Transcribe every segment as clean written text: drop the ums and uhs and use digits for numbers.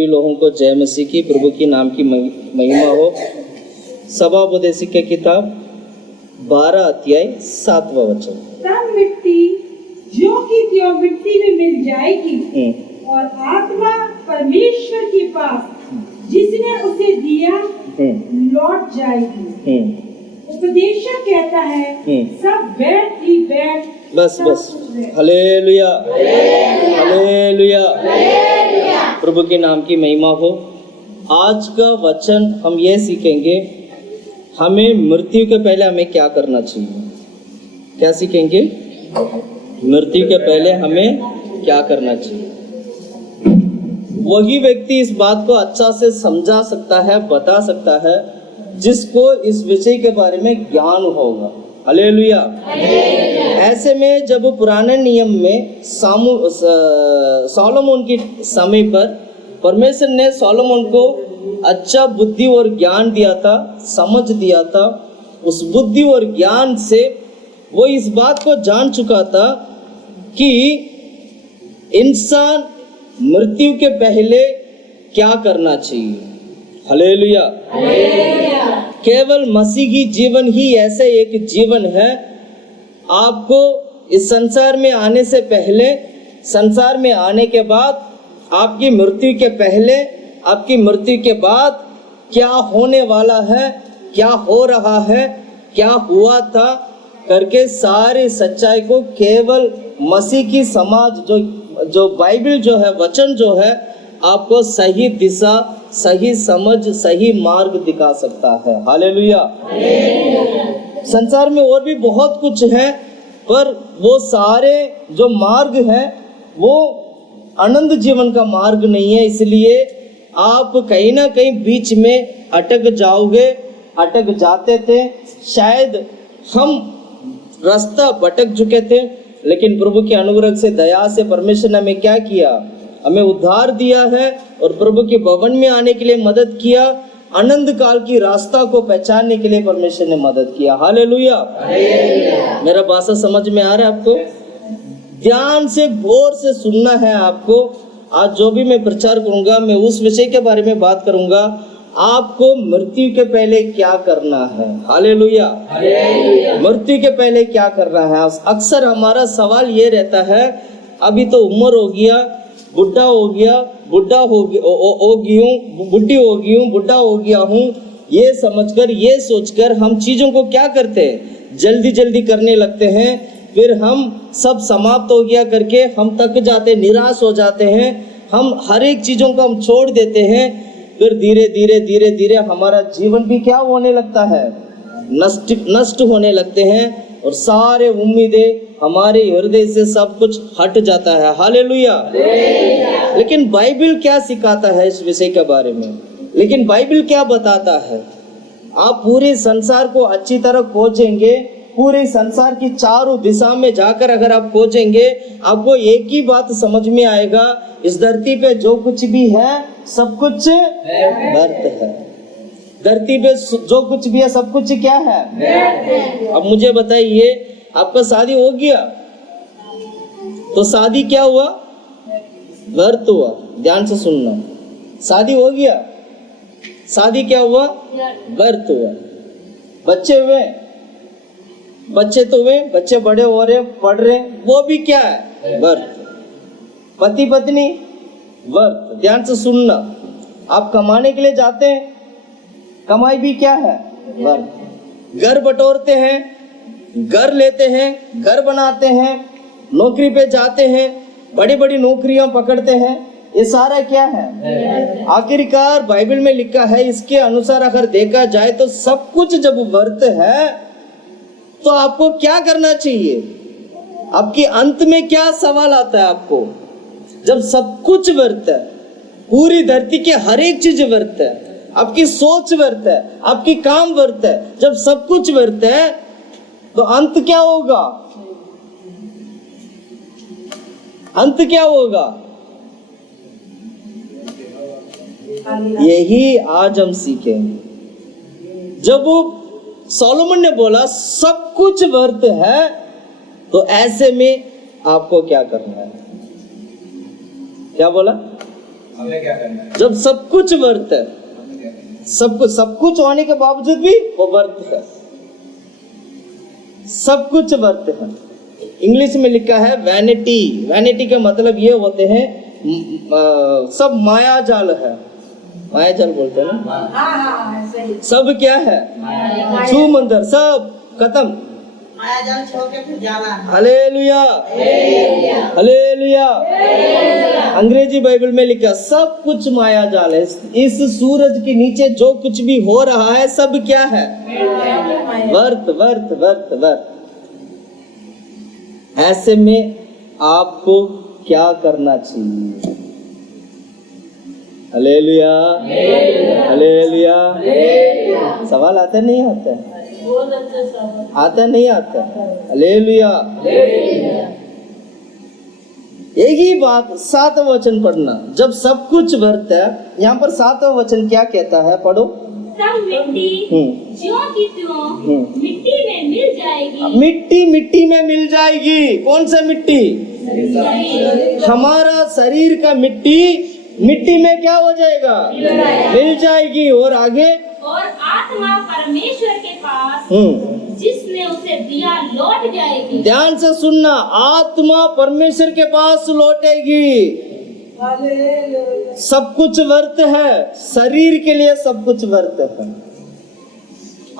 सभी लोगों को जय मसीह की, प्रभु की नाम की महिमा हो। सभापदेशी की किताब 12 अध्याय 7वां वचन। तब मिट्टी ज्यों की त्यों मिट्टी में मिल जाएगी और आत्मा परमेश्वर के पास जिसने उसे दिया लौट जाएगी। उपदेशक कहता है सब बैठ ही बैठ। बस हालेलुया हालेलुया, प्रभु के नाम की महिमा हो। आज का वचन हम ये सीखेंगे, हमें मृत्यु के पहले हमें क्या करना चाहिए। क्या सीखेंगे? मृत्यु के पहले हमें क्या करना चाहिए। वही व्यक्ति इस बात को अच्छा से समझा सकता है, बता सकता है, जिसको इस विषय के बारे में ज्ञान होगा। हालेलुया। ऐसे में जब पुराने नियम में सोलोमन के समय पर परमेश्वर ने सोलोमन को अच्छा बुद्धि और ज्ञान दिया था, समझ दिया था। उस बुद्धि और ज्ञान से वो इस बात को जान चुका था कि इंसान मृत्यु के पहले क्या करना चाहिए। हालेलुया। केवल मसीह की जीवन ही ऐसा एक जीवन है। आपको इस संसार में आने से पहले, संसार में आने के बाद, आपकी मृत्यु के पहले, आपकी मृत्यु के बाद क्या होने वाला है, क्या हो रहा है, क्या हुआ था करके सारी सच्चाई को केवल मसीह की समाज जो बाइबल जो है, वचन जो है, आपको सही दिशा, सही समझ, सही मार्ग दिखा सकता है। हालेलुया। संसार में और भी बहुत कुछ है, पर वो सारे जो मार्ग हैं वो आनंद जीवन का मार्ग नहीं है। इसलिए आप कहीं ना कहीं बीच में अटक जाओगे, अटक जाते थे। शायद हम रास्ता भटक चुके थे, लेकिन प्रभु के अनुग्रह से, दया से परमेश्वर ने हमें क्या किया? हमें उद्धार दिया है और प्रभु के भवन में आने के लिए मदद किया। आनंद काल की रास्ता को पहचानने के लिए परमेश्वर ने मदद किया। हालेलुया। मेरा भाषा समझ में आ रहा है आपको? ध्यान से, गौर से सुनना है आपको। आज जो भी मैं प्रचार करूंगा, मैं उस विषय के बारे में बात करूंगा, आपको मृत्यु के पहले क्या करना है। हालेलुया। मृत्यु के पहले क्या करना है। अक्सर हमारा सवाल ये रहता है, अभी तो उम्र हो गया, बुढ़ा हो गया, बुढ़ी हो गई हूँ, बुढ़ा हो गया हूँ, ये समझकर, ये सोचकर हम चीजों को क्या करते हैं, जल्दी जल्दी करने लगते हैं। फिर हम सब समाप्त हो गया करके हम थक जाते, निराश हो जाते हैं। हम हर एक चीजों को हम छोड़ देते हैं। फिर धीरे धीरे हमारा जीवन भी क्या होने लगता है, नष्ट होने लगते हैं और सारे उम्मीदें हमारे हृदय से सब कुछ हट जाता है। हालेलुया। लेकिन बाइबल क्या सिखाता है इस विषय के बारे में? लेकिन बाइबल क्या बताता है? आप पूरे संसार को अच्छी तरह खोजेंगे, पूरे संसार की चारों दिशा में जाकर अगर आप खोजेंगे, आपको एक ही बात समझ में आएगा, इस धरती पे जो कुछ भी है सब कुछ व्यर्थ है। धरती पे जो कुछ भी है सब कुछ क्या है? अब मुझे बताइए, आपका शादी हो गया तो शादी क्या हुआ? व्यर्थ हुआ। ध्यान से सुनना, शादी हो गया, शादी क्या हुआ? व्यर्थ हुआ। बच्चे हुए, बच्चे तो हुए, बच्चे बड़े हो रहे, पढ़ रहे, वो भी क्या है? व्यर्थ। पति पत्नी व्यर्थ। ध्यान से सुनना, आप कमाने के लिए जाते हैं, कमाई भी क्या है? व्यर्थ। घर बटोरते हैं, घर लेते हैं, घर बनाते हैं, नौकरी पे जाते हैं, बड़ी बड़ी नौकरियां पकड़ते हैं, ये सारा क्या है? आखिरकार बाइबल में लिखा है, इसके अनुसार अगर देखा जाए तो सब कुछ जब व्यर्थ है तो आपको क्या करना चाहिए? आपके अंत में क्या सवाल आता है आपको? जब सब कुछ व्यर्थ है, पूरी धरती के हर एक चीज व्यर्थ है, आपकी सोच व्यर्थ है, आपकी काम व्यर्थ है, जब सब कुछ व्यर्थ है तो अंत क्या होगा? अंत क्या होगा? यही आज हम सीखेंगे। जब सोलोमन ने बोला सब कुछ व्यर्थ है, तो ऐसे में आपको क्या करना है? क्या बोला? हमें क्या करना है? जब सब कुछ व्यर्थ है, सब कुछ होने के बावजूद भी वो व्यर्थ है, सब कुछ व्यर्थ है। इंग्लिश में लिखा है वैनिटी। वैनिटी का मतलब ये होते हैं सब माया जाल है, माया जाल बोलते हैं ना। सब क्या है? छू मंदिर सब खत्म। Hallelujah, hallelujah. अंग्रेजी बाइबल में लिखा सब कुछ माया जाल है। इस सूरज के नीचे जो कुछ भी हो रहा है सब क्या है? व्यर्थ, व्यर्थ, व्यर्थ, व्यर्थ। ऐसे में आपको क्या करना चाहिए? Hallelujah, hallelujah. सवाल आता नहीं आता? आता नहीं आता? हालेलुया। एक ही बात 7वां वचन पढ़ना। जब सब कुछ व्यर्थ है, यहाँ पर 7वां वचन क्या कहता है? पढ़ो। सब मिट्टी ज्यों की त्यों मिट्टी में मिल जाएगी। मिट्टी मिट्टी में मिल जाएगी। कौन सा मिट्टी? हमारा शरीर का मिट्टी मिट्टी में क्या हो जाएगा? मिल जाएगी। और आगे? और आत्मा परमेश्वर के पास जिसने उसे दिया लौट जाएगी। ध्यान से सुनना, आत्मा परमेश्वर के पास लौटेगी। सब कुछ व्यर्थ है, शरीर के लिए सब कुछ व्यर्थ है,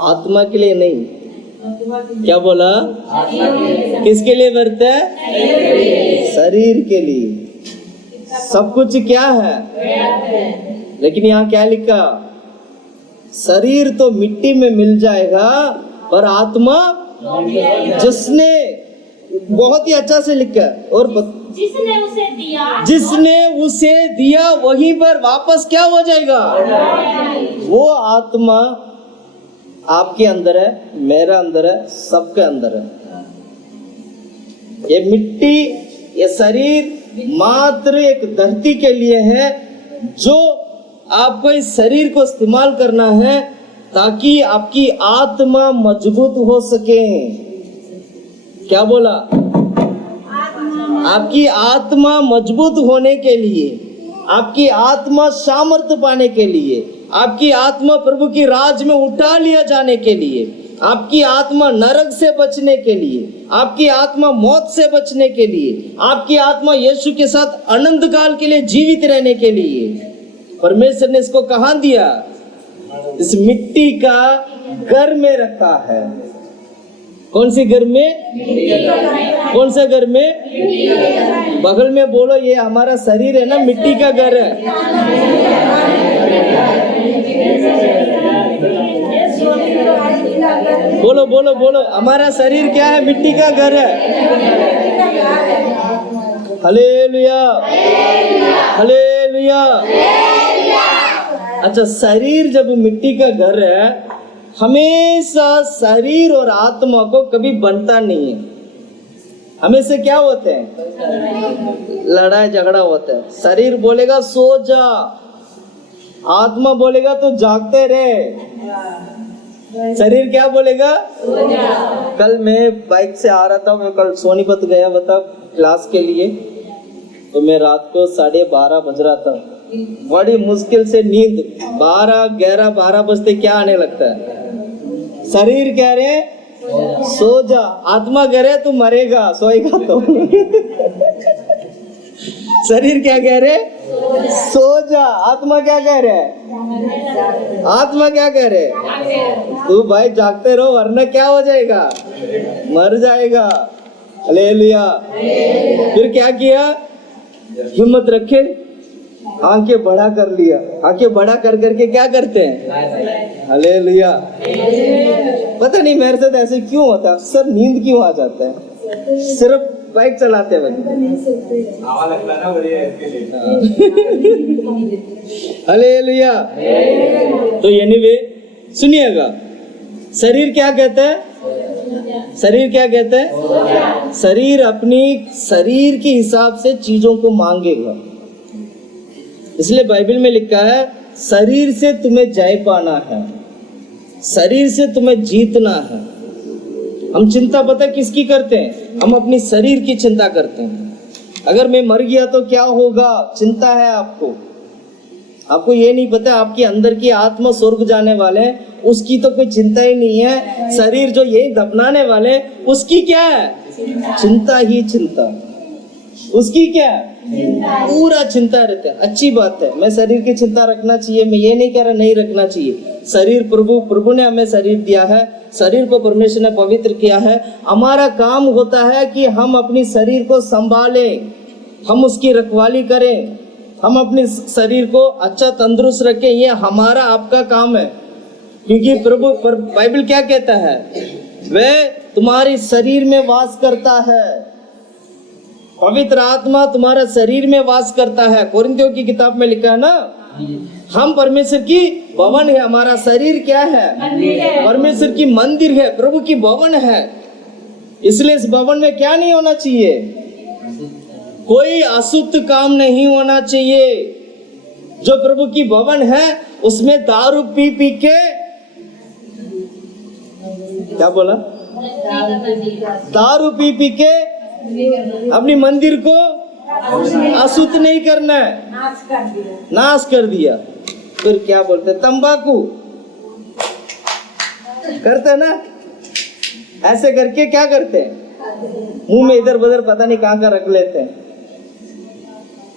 आत्मा के लिए नहीं। क्या बोला? किसके लिए व्यर्थ है? शरीर के लिए। सब कुछ क्या है? लेकिन यहाँ क्या लिखा? शरीर तो मिट्टी में मिल जाएगा, पर आत्मा जिसने, बहुत ही अच्छा से लिखा है, और जिसने उसे दिया, जिसने उसे दिया वहीं पर वापस क्या हो जाएगा? वो आत्मा आपके अंदर है, मेरा अंदर है, सबके अंदर है। ये मिट्टी, ये शरीर मात्र एक धरती के लिए है, जो आपको इस शरीर को इस्तेमाल करना है ताकि आपकी आत्मा मजबूत हो सके। क्या बोला? आपकी आत्मा मजबूत होने के लिए, आपकी आत्मा सामर्थ्य पाने के लिए, आपकी आत्मा प्रभु की राज में उठा लिया जाने के लिए, आपकी आत्मा नरक से बचने के लिए, आपकी आत्मा मौत से बचने के लिए, आपकी आत्मा यीशु के साथ अनंत काल के लिए जीवित रहने के लिए परमेश्वर ने इसको कहाँ दिया? इस मिट्टी का घर में रखा है। कौन सी घर में? कौन सा घर में? बगल में बोलो, ये हमारा शरीर है ना, मिट्टी का घर है। बोलो बोलो बोलो, हमारा शरीर क्या है? मिट्टी का घर है। Hallelujah, hallelujah. अच्छा, शरीर जब मिट्टी का घर है, हमेशा शरीर और आत्मा को कभी बनता नहीं है। हमेशा क्या होते हैं? लड़ाई झगड़ा होता है। शरीर बोलेगा सो जा, आत्मा बोलेगा तो जागते रहे। शरीर क्या बोलेगा? कल मैं बाइक से आ रहा था, मैं कल सोनीपत गया बता क्लास के लिए, तो मैं रात को 12:30 बज रहा था। बड़ी मुश्किल से नींद 12, 11, 12 बजते क्या आने लगता है? शरीर कह रहे सो जा, आत्मा कह रहे तू मरेगा, सोएगा तो। शरीर क्या कह रहे? सो जा। आत्मा क्या कह रहे? आत्मा क्या कह रहे? तू भाई जागते रहो वरना क्या हो जाएगा? मर जाएगा। हालेलुया। फिर क्या किया? हिम्मत रखे, आंखें बड़ा कर लिया। आंखें बड़ा कर करके क्या करते हैं? हालेलुया। पता नहीं मेरे साथ ऐसे क्यों होता है, अक्सर नींद क्यों आ जाता है सिर्फ बाइक चलाते वक्त। हालेलुया। तो एनीवे सुनिएगा, शरीर क्या कहता है? शरीर क्या कहता है? शरीर अपनी शरीर के हिसाब से चीजों को मांगेगा। इसलिए बाइबल में लिखा है शरीर से तुम्हें जय पाना है, शरीर से तुम्हें जीतना है। हम चिंता पता किसकी करते हैं? हम अपनी शरीर की चिंता करते हैं। अगर मैं मर गया तो क्या होगा? चिंता है आपको। आपको ये नहीं पता आपके अंदर की आत्मा स्वर्ग जाने वाले हैं, उसकी तो कोई चिंता ही नहीं है। शरीर जो यही दफनाने वाले हैं, उसकी क्या है? चिंता ही चिंता। उसकी क्या है? पूरा चिंता रहता है। अच्छी बात है, मैं शरीर की चिंता रखना चाहिए, मैं ये नहीं कह रहा नहीं रखना चाहिए। शरीर प्रभु ने हमें शरीर दिया है, शरीर को परमेश्वर ने पवित्र किया है। हमारा काम होता है कि हम अपनी शरीर को संभालें, हम उसकी रखवाली करें, हम अपने शरीर को अच्छा तंदुरुस्त रखें। ये हमारा आपका काम है, क्योंकि प्रभु बाइबल क्या कहता है? वह तुम्हारे शरीर में वास करता है, पवित्र आत्मा तुम्हारा शरीर में वास करता है। कोरिन्थियों की किताब में लिखा है ना, हम परमेश्वर की भवन है। हमारा शरीर क्या है? परमेश्वर की मंदिर है, प्रभु की भवन है। इसलिए इस भवन में क्या नहीं होना चाहिए? कोई अशुद्ध काम नहीं होना चाहिए। जो प्रभु की भवन है उसमें दारू पी पी के, क्या बोला? दारू पी पी के अपनी मंदिर को अशुद्ध नहीं करना है, नाश कर दिया। फिर क्या बोलते? तंबाकू करते ना, ऐसे करके क्या करते हैं? मुंह में इधर उधर पता नहीं कहाँ का रख लेते हैं।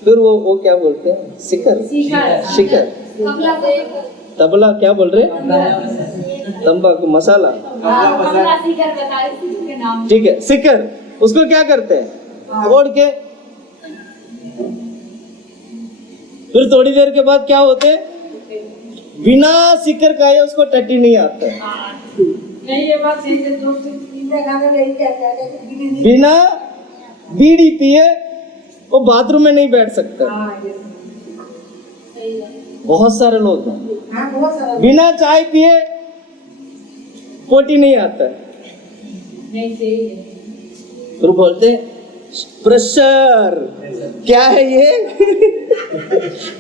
फिर वो क्या बोलते हैं? शिकर, तबला, क्या बोल रहे? तंबाकू, मसाला, ठीक है, शिकर। उसको क्या करते हैं? तोड़ के। फिर थोड़ी देर के बाद क्या होते? बिना शिकर खाए उसको टट्टी नहीं आता। बिना बीड़ी पिए वो बाथरूम में नहीं बैठ सकता। बहुत सारे लोग हैं, बिना चाय पिए पोटी नहीं आता। फिर बोलते प्रेशर, क्या है ये?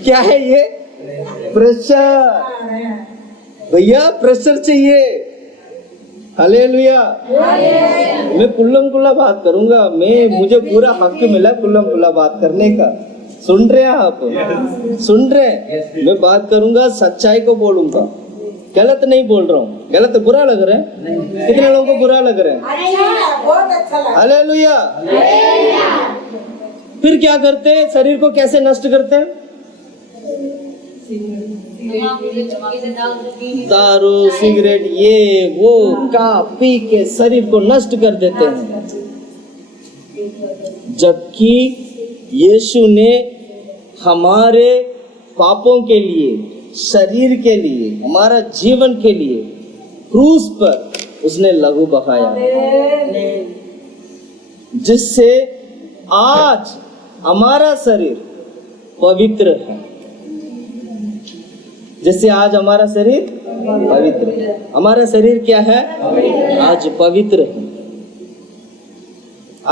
क्या है ये? प्रेशर। भैया प्रेशर चाहिए। हालेलुया। मैं कुल्लम कुल्ला बात करूंगा, मुझे पूरा हक मिला कुल्लम कुल्ला बात करने का। सुन रहे हैं आप? सुन रहे हैं? मैं बात करूंगा, सच्चाई को बोलूंगा, गलत नहीं बोल रहा हूँ। गलत बुरा लग रहा है? कितने लोगों को बुरा लग रहा है? हालेलुया। फिर क्या करते हैं? शरीर को कैसे नष्ट करते हैं? दारू, सिगरेट, ये वो का पी के शरीर को नष्ट कर देते हैं। जबकि यीशु ने हमारे पापों के लिए, शरीर के लिए, हमारा जीवन के लिए क्रूस पर उसने लहू बहाया, जिससे आज हमारा शरीर पवित्र है। जिससे आज हमारा शरीर पवित्र है। हमारा शरीर क्या है? आज पवित्र है।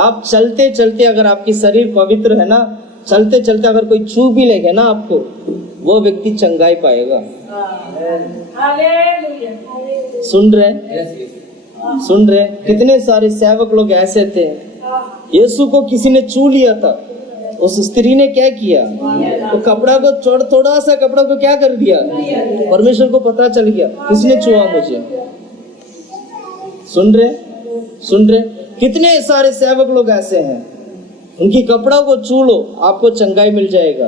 आप चलते चलते, अगर आपकी शरीर पवित्र है ना, चलते चलते अगर कोई छू भी लेगा ना आपको, वो व्यक्ति चंगाई पाएगा। सुन रहे? सुन रहे? कितने सारे सेवक लोग ऐसे थे, यीशु को किसी ने छू लिया था, उस स्त्री ने क्या किया? तो कपड़ा को थोड़ा सा कपड़ा को क्या कर दिया? परमेश्वर को पता चल गया किसने छुआ मुझे। सुन रहे? सुन रहे? कितने सारे सेवक लोग ऐसे हैं, उनकी कपड़ा को छू लो आपको चंगाई मिल जाएगा।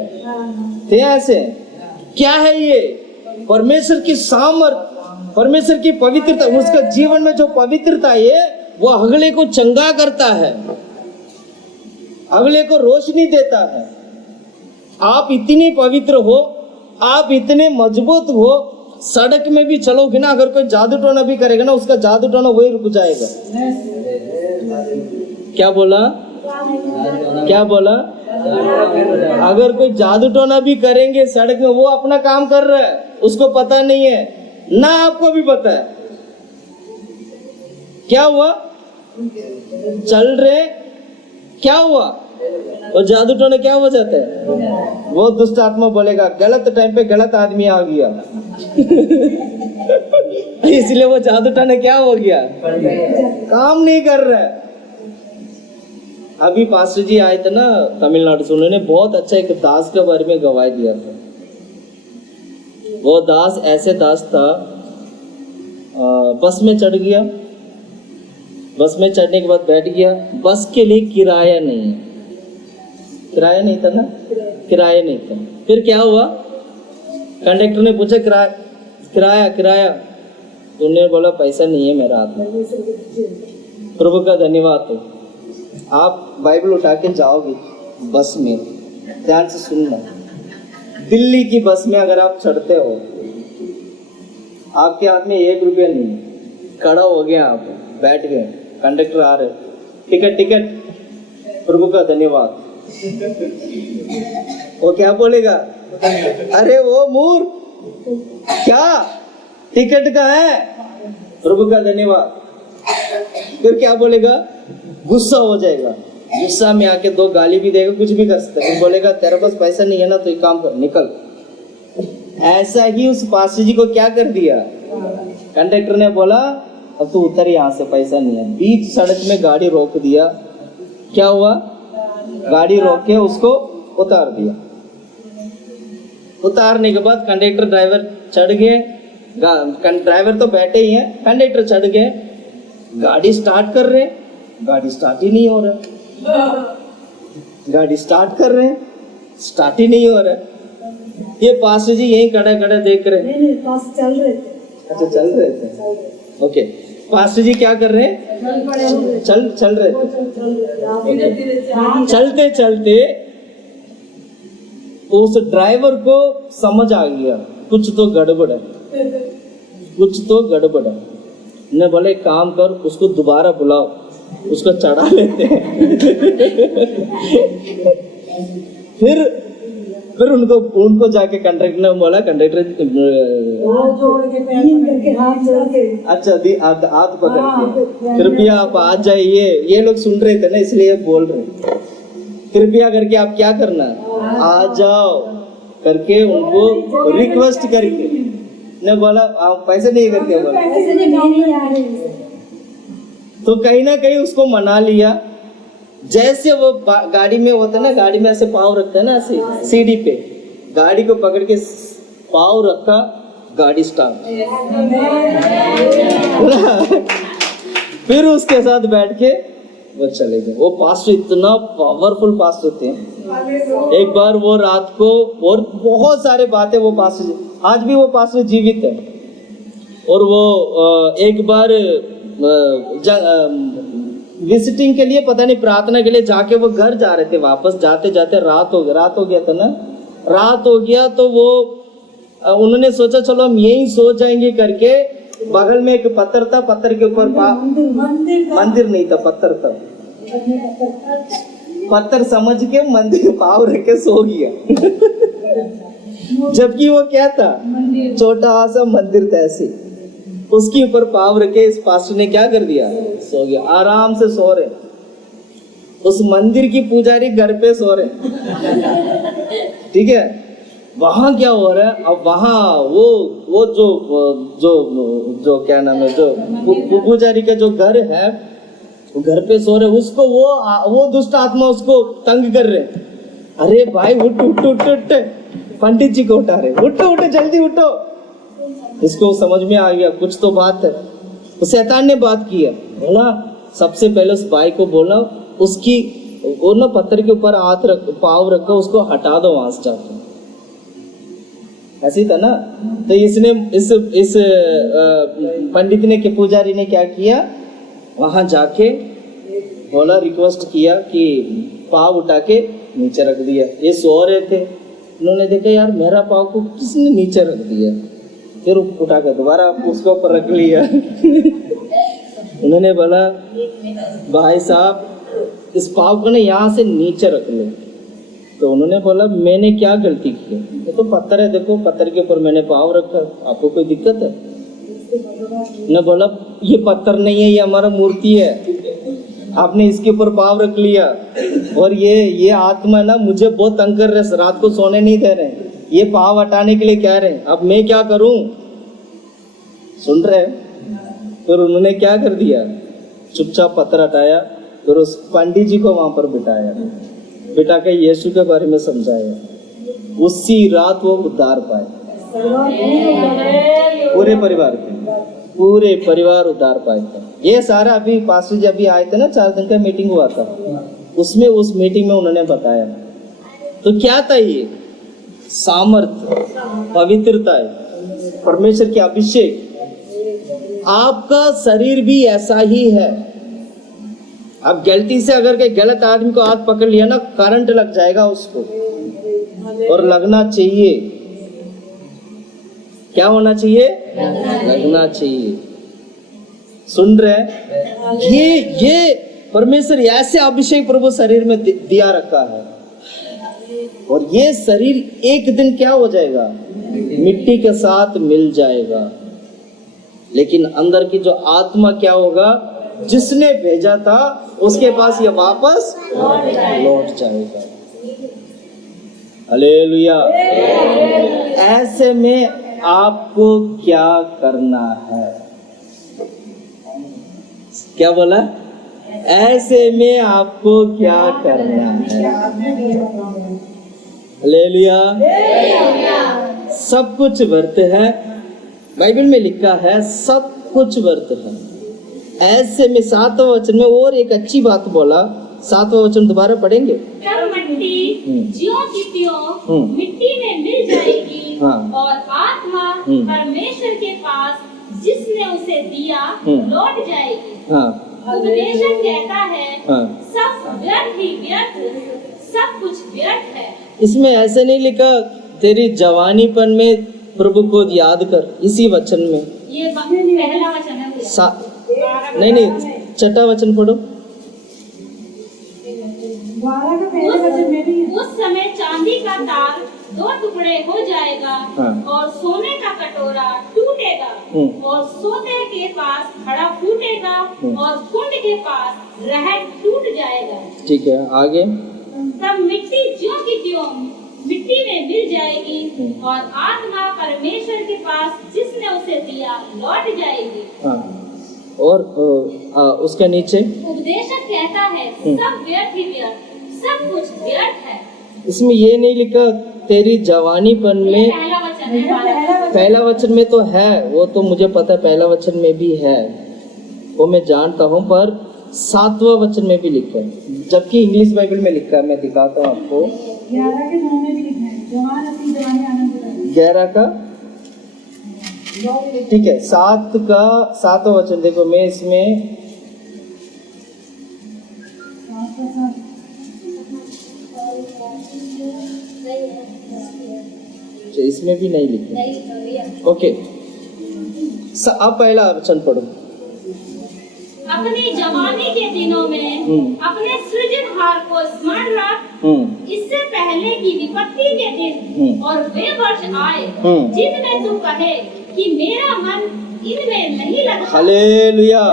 थे ऐसे? क्या है ये? परमेश्वर की सामर्थ, परमेश्वर की पवित्रता, उसका जीवन में जो पवित्रता है वो अगले को चंगा करता है, अगले को रोशनी देता है। आप इतने पवित्र हो, आप इतने मजबूत हो, सड़क में भी चलोगे ना, अगर कोई जादू टोना भी करेगा ना, उसका जादू टोना वही रुक जाएगा। क्या बोला? क्या बोला? अगर कोई जादू टोना भी करेंगे सड़क में, वो अपना काम कर रहा है, उसको पता नहीं है ना, आपको भी पता है। क्या हुआ? चल रहे, क्या हुआ? और जादू टोना क्या हो जाता है? वो दुष्ट आत्मा बोलेगा गलत टाइम पे गलत आदमी आ गया। इसलिए वो जादू टोना क्या हो गया? काम नहीं कर रहा है। अभी पास्टर जी आए थे ना तमिलनाडु से, उन्होंने बहुत अच्छा एक दास के बारे में गवाही दिया था। वो दास ऐसे दास था, बस में चढ़ गया, बस में चढ़ने के बाद बैठ गया, बस के लिए किराया नहीं है, किराया नहीं था ना, किराया नहीं था। फिर क्या हुआ, कंडक्टर ने पूछा किराया किराया, तो उन्होंने बोला पैसा नहीं है मेरा हाथ में। प्रभु का धन्यवाद हो। आप बाइबल उठा के जाओगे बस में, ध्यान से सुनना, दिल्ली की बस में अगर आप चढ़ते हो, आपके हाथ में 1 रुपया नहीं, खड़ा हो गया, आप बैठ गए, कंडक्टर आ रहे, टिकट टिकट, प्रभु का धन्यवाद, वो क्या बोलेगा, अरे वो मूर्ख, क्या टिकट का है, प्रभु का धन्यवाद। फिर क्या बोलेगा, गुस्सा हो जाएगा, गुस्सा में आके 2 गाली भी देगा, कुछ भी कर सकता है, बोलेगा तेरे पास पैसा नहीं है ना, तो एक काम कर, निकल। ऐसा ही उस पास्टर जी को क्या कर दिया, कंडक्टर ने बोला अब तू उतर यहाँ से, पैसा नहीं है। बीच सड़क में गाड़ी रोक दिया, क्या हुआ, गाड़ी रोक के उसको उतार दिया। उतारने के बाद कंडक्टर ड्राइवर चढ़ गए, ड्राइवर तो बैठे ही हैं, कंडक्टर चढ़ गए, गाड़ी स्टार्ट कर रहे, गाड़ी स्टार्ट ही नहीं हो रहा, गाड़ी स्टार्ट कर रहे हैं, स्टार्ट ही नहीं हो रहा। ये पास्टर जी यहीं खड़े खड़े देख रहे हैं, नहीं पास चल रहे थे, अच्छा चल रहे थे, ओके। पास्टर जी क्या कर रहे हैं, चल रहे थे। चलते चलते उस ड्राइवर को समझ आ गया कुछ तो गड़बड़ है, कुछ तो गड़बड़ है। ने बोले एक काम कर, उसको दोबारा बुलाओ, उसको चढ़ा लेते हैं। फिर उनको जाके कंडक्टर ने बोला, कंडक्टर अच्छा हाथ पकड़ के, कृपया आप आ जाइए, ये लोग सुन रहे थे ना इसलिए बोल रहे, कृपया करके आप क्या करना, आ जाओ करके उनको रिक्वेस्ट करके ने बोला, आप पैसे नहीं करके बोला, तो कहीं ना कहीं उसको मना लिया। जैसे वो गाड़ी में होता है ना, गाड़ी में ऐसे पाँव रखता है ना, ऐसे सीढ़ी पे गाड़ी को पकड़ के पाँव रखा, गाड़ी स्टार्ट। फिर उसके साथ बैठ के वो चले गए। वो पास्टर इतना पावरफुल पास्टर थे। एक बार वो रात को, और बहुत सारे बातें वो पास्टर, आज भी वो पास्टर जीवित है। और वो एक बार विजिटिंग के लिए, पता नहीं प्रार्थना के लिए जाके वो घर जा रहे थे, वापस जाते जाते रात हो गया था ना, रात हो गया तो वो उन्होंने सोचा चलो हम यहीं सो जाएंगे करके, बगल में एक पत्थर था, पत्थर के ऊपर मंदिर नहीं था, पत्थर था, पत्थर समझ के मंदिर पाँव रख के सो गया। जबकि वो क्या था, छोटा सा मंदिर था, ऐसे उसके ऊपर पाँव रखे इस पास्टर ने क्या कर दिया, सो गया, आराम से सो रहे। उस मंदिर की पुजारी घर पे सो रहे, ठीक है। वहां क्या हो रहा है, अब वहां वो जो क्या नाम है, जो पुजारी का जो घर है, वो घर पे सो रहे, उसको वो दुष्ट आत्मा उसको तंग कर रहे। अरे भाई उठ उठ उठ उठ, पंडित जी को उठा रहे, उठो उठो जल्दी उठो। इसको समझ में आ गया कुछ तो बात है। तो शैतान ने बात किया, बोला सबसे पहले उस भाई को बोला, उसकी वो ना पत्थर के ऊपर हाथ रख, पाँव रखा, उसको हटा दो वहां से जाके। ऐसे ही था ना। तो इसने इस पंडित ने, के पुजारी ने क्या किया, वहां जाके बोला, रिक्वेस्ट किया कि पाँव उठा के नीचे रख दिया। ये सो रहे थे, उन्होंने देखा यार मेरा पाँव को किसने नीचे रख दिया, फिर उठा के दोबारा उसके ऊपर रख लिया। उन्होंने बोला भाई साहब इस पाँव को ना यहाँ से नीचे रख लो। तो उन्होंने बोला मैंने क्या गलती की, ये तो पत्थर है, देखो पत्थर के ऊपर मैंने पाँव रखा, आपको कोई दिक्कत है? ने बोला ये पत्थर नहीं है, ये हमारा मूर्ति है, आपने इसके ऊपर पाँव रख लिया, और ये आत्मा ना मुझे बहुत तंग कर रहे, रात को सोने नहीं दे रहे, ये पाँव हटाने के लिए कह रहे हैं, अब मैं क्या करूं? सुन रहे? फिर उन्होंने क्या कर दिया, चुपचाप पत्थर हटाया, फिर उस पंडित जी को वहां पर बिठा के यीशु के बारे में समझाया। उसी रात वो उद्धार पाए। पूरे परिवार उद्धार पाए थे। ये सारा अभी पास्टर जी अभी आए थे ना, 4 दिन का मीटिंग हुआ था, उसमें उस मीटिंग में उन्होंने बताया। तो क्या था ये? सामर्थ्य, पवित्रता है, परमेश्वर के अभिषेक। आपका शरीर भी ऐसा ही है। अब गलती से अगर कोई गलत आदमी को हाथ पकड़ लिया ना, करंट लग जाएगा उसको, और लगना चाहिए। क्या होना चाहिए? लगना चाहिए। सुन रहे हैं? ये परमेश्वर ऐसे अभिषेक प्रभु शरीर में दिया रखा है, और ये शरीर एक दिन क्या हो जाएगा? मिट्टी के साथ मिल जाएगा। लेकिन अंदर की जो आत्मा क्या होगा? जिसने भेजा था उसके पास ये वापस लौट जाएगा। हालेलुया। ऐसे में आपको क्या करना है? क्या बोला? ऐसे में आपको क्या करना है? हालेलुया। सब कुछ व्यर्थ है। बाइबल में लिखा है सब कुछ व्यर्थ है। ऐसे में 7वें वचन में और एक अच्छी बात बोला। 7वां वचन दोबारा पढ़ेंगे। तब मिट्टी ज्यों की त्यों मिट्टी में मिल जाएगी, और आत्मा परमेश्वर के पास जिसने उसे दिया लौट जाएगी। उपदेशक कहता है सब व्यर्थ ही व्यर्थ, सब कुछ व्यर्थ है। इसमें ऐसे नहीं लिखा तेरी जवानीपन में प्रभु को याद कर, इसी वचन में ये पहला वचन है। नहीं, छठा वचन पढ़ो। उस समय चांदी का तार 2 टुकड़े हो जाएगा, और सोने का कटोरा टूटेगा, और सोते के पास घड़ा फूटेगा, और कुंड के पास रहट टूट जाएगा। ठीक है, आगे। तब मिट्टी ज्यों की त्यों मिट्टी में मिल जाएगी, और आत्मा परमेश्वर के पास जिसने उसे दिया लौट जाएगी। और उसके नीचे उपदेशक कहता है सब व्यर्थ ही व्यर्थ, सब कुछ व्यर्थ है। इसमें ये नहीं लिखा तेरी जवानीपन में। पहला वचन है। पहला वचन में तो है, वो तो मुझे पता है, पहला वचन में भी है, वो मैं जानता हूँ, पर 7वां वचन में भी लिखा है, जबकि इंग्लिश बाइबल में लिखा है। मैं दिखाता हूँ आपको। 11 के 9 में भी लिखा है, जवान अपनी जवानी आनंद करें। 11 का ठीक है, 7 का 7वां वचन देखो। मैं इसमें इसमें भी नहीं लिखा। ओके, अब पहला वचन पढ़ो। अपनी जवानी के दिनों में अपने सृजनहार को स्मरण रख, इससे पहले की विपत्ति के दिन और वे वर्ष आए जिनमें तू कहे कि मेरा मन इनमें नहीं लगता। हालेलुया।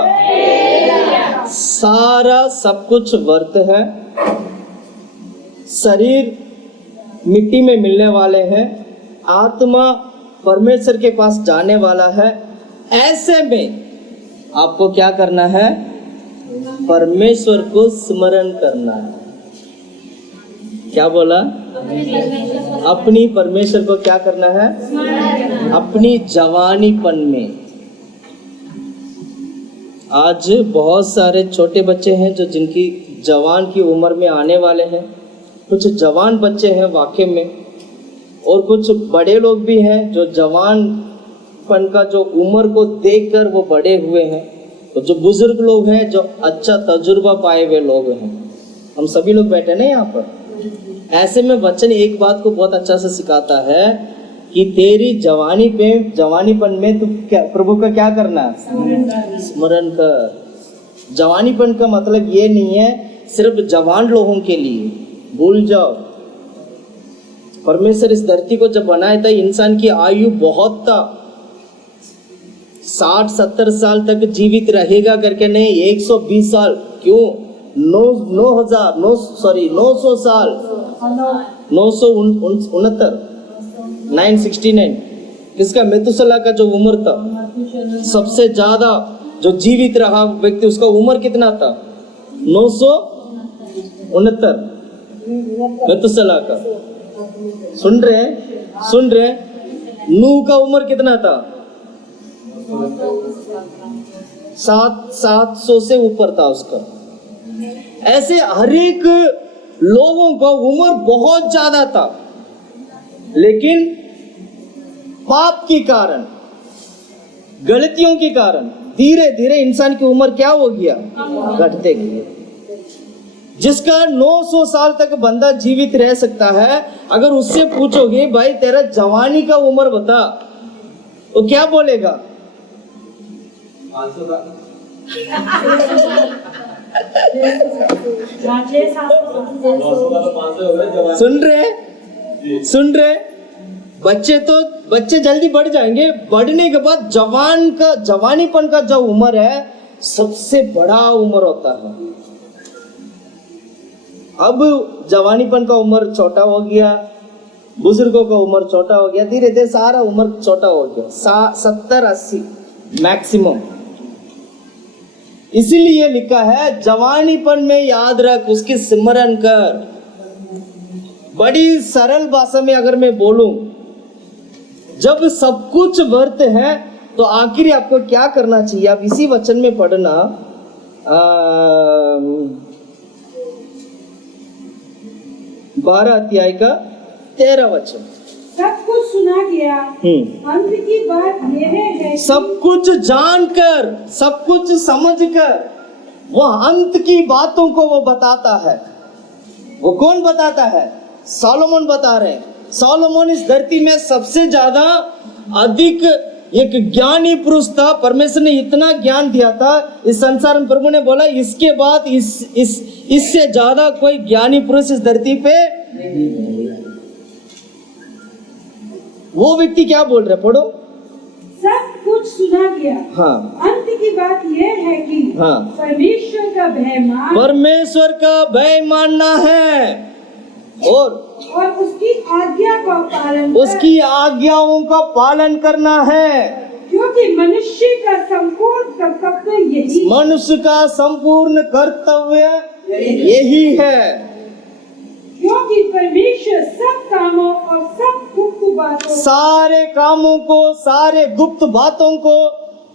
सारा सब कुछ व्यर्थ है। शरीर मिट्टी में मिलने वाले हैं, आत्मा परमेश्वर के पास जाने वाला है। ऐसे में आपको क्या करना है? परमेश्वर को स्मरण करना है। क्या बोला? अपनी परमेश्वर को क्या करना है? अपनी जवानीपन में। आज बहुत सारे छोटे बच्चे हैं जो जिनकी जवान की उम्र में आने वाले हैं। कुछ जवान बच्चे हैं वाकई में, और कुछ बड़े लोग भी हैं जो जवानपन का जो उम्र को देखकर वो बड़े हुए हैं। तो जो बुजुर्ग लोग हैं, जो अच्छा तजुर्बा पाए हुए लोग हैं, हम सभी लोग बैठे ना यहाँ पर। ऐसे में वचन एक बात को बहुत अच्छा से सिखाता है कि तेरी जवानीपन में तू क्या प्रभु का क्या करना है? स्मरण कर। जवानीपन का मतलब ये नहीं है सिर्फ जवान लोगों के लिए, भूल जाओ। परमेश्वर इस धरती को जब बनाया था, इंसान की आयु बहुत था, 60-70 साल तक जीवित रहेगा करके नहीं, 120 साल क्यों, 900 साल, 969 किसका? मेतुसला का जो उम्र था, सबसे ज्यादा जो जीवित रहा व्यक्ति, उसका उम्र कितना था? 969 मेतुसला का। सुन रहे हैं? नूह का उम्र कितना था? 700 से ऊपर था उसका। ऐसे हर एक लोगों का उम्र बहुत ज्यादा था, लेकिन पाप के कारण, गलतियों के कारण धीरे धीरे इंसान की उम्र क्या हो गया? घटते गई। जिसका 900 साल तक बंदा जीवित रह सकता है, अगर उससे पूछोगे भाई तेरा जवानी का उम्र बता, तो क्या बोलेगा? 500 का। सुन रहे बच्चे जल्दी बढ़ जाएंगे। बढ़ने के बाद जवानीपन का जो उम्र है सबसे बड़ा उम्र होता है। अब जवानीपन का उम्र छोटा हो गया, बुजुर्गों का उम्र छोटा हो गया, धीरे धीरे सारा उम्र छोटा हो गया, 70-80 मैक्सिमम। इसीलिए लिखा है जवानीपन में याद रख, उसकी स्मरण कर। बड़ी सरल भाषा में अगर मैं बोलूं, जब सब कुछ व्यर्थ है तो आखिर आपको क्या करना चाहिए? आप इसी वचन में पढ़ना, 12 अध्याय का 13 वचन। सब कुछ सुना गया, अंत की बात यह है, सब कुछ जानकर, सब कुछ समझकर, वो अंत की बातों को वो बताता है। वो कौन बताता है? सोलोमन बता रहे हैं। सोलोमन इस धरती में सबसे ज्यादा अधिक एक ज्ञानी पुरुष था। परमेश्वर ने इतना ज्ञान दिया था इस संसार में, प्रभु ने बोला इसके बाद इससे ज्यादा कोई ज्ञानी पुरुष इस धरती पे नहीं। वो व्यक्ति क्या बोल रहे? पढ़ो। सब कुछ सुना गया, हाँ, अंत की बात यह है कि हाँ, परमेश्वर का भय मान, परमेश्वर का भय मानना है और उसकी आज्ञा का पालन, उसकी आज्ञाओं का पालन करना है, क्योंकि मनुष्य का संपूर्ण कर्तव्य यही, मनुष्य का संपूर्ण कर्तव्य यही है। क्योंकि परमेश्वर सब कामों और सब गुप्त बातों, सारे कामों को, सारे गुप्त बातों को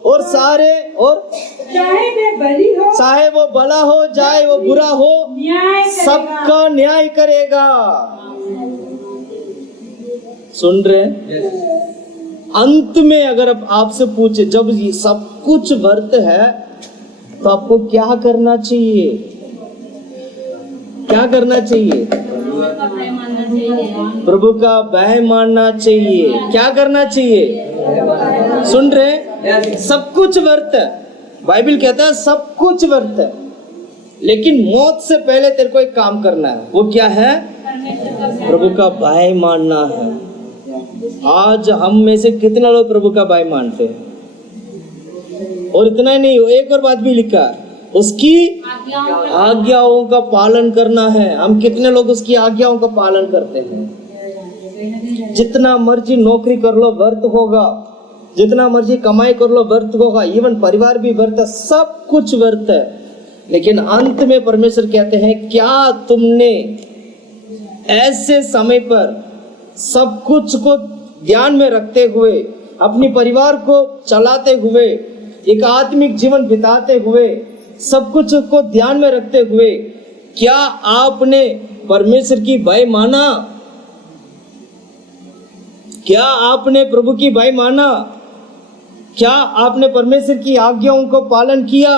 और सारे, और चाहे वह बली हो, चाहे वो भला हो चाहे वो बुरा हो, न्याय करेगा। सबका न्याय करेगा। सुन रहे? अंत में अगर आपसे पूछे, जब ये सब कुछ व्यर्थ है तो आपको क्या करना चाहिए? क्या करना चाहिए? प्रभु का भय मानना चाहिए। क्या करना चाहिए? सुन रहे? सब कुछ व्यर्थ है। बाइबल कहता है सब कुछ व्यर्थ है, लेकिन मौत से पहले तेरे को एक काम करना है। वो क्या है? प्रभु का भय मानना है। आज हम में से कितने लोग प्रभु का भय मानते हैं? और इतना ही नहीं, एक और बात भी लिखा है, उसकी आज्ञाओं का पालन करना है। हम कितने लोग उसकी आज्ञाओं का पालन करते हैं? जितना मर्जी नौकरी कर लो व्यर्थ होगा, जितना मर्जी कमाई कर लो व्यर्थ होगा, इवन परिवार भी व्यर्थ है, सब कुछ व्यर्थ है। लेकिन अंत में परमेश्वर कहते हैं, क्या तुमने ऐसे समय पर सब कुछ को ध्यान में रखते हुए, अपनी परिवार को चलाते हुए, एक आत्मिक जीवन बिताते हुए, सब कुछ को ध्यान में रखते हुए, क्या आपने परमेश्वर की भय माना? क्या आपने प्रभु की भय माना? क्या आपने परमेश्वर की आज्ञाओं को पालन किया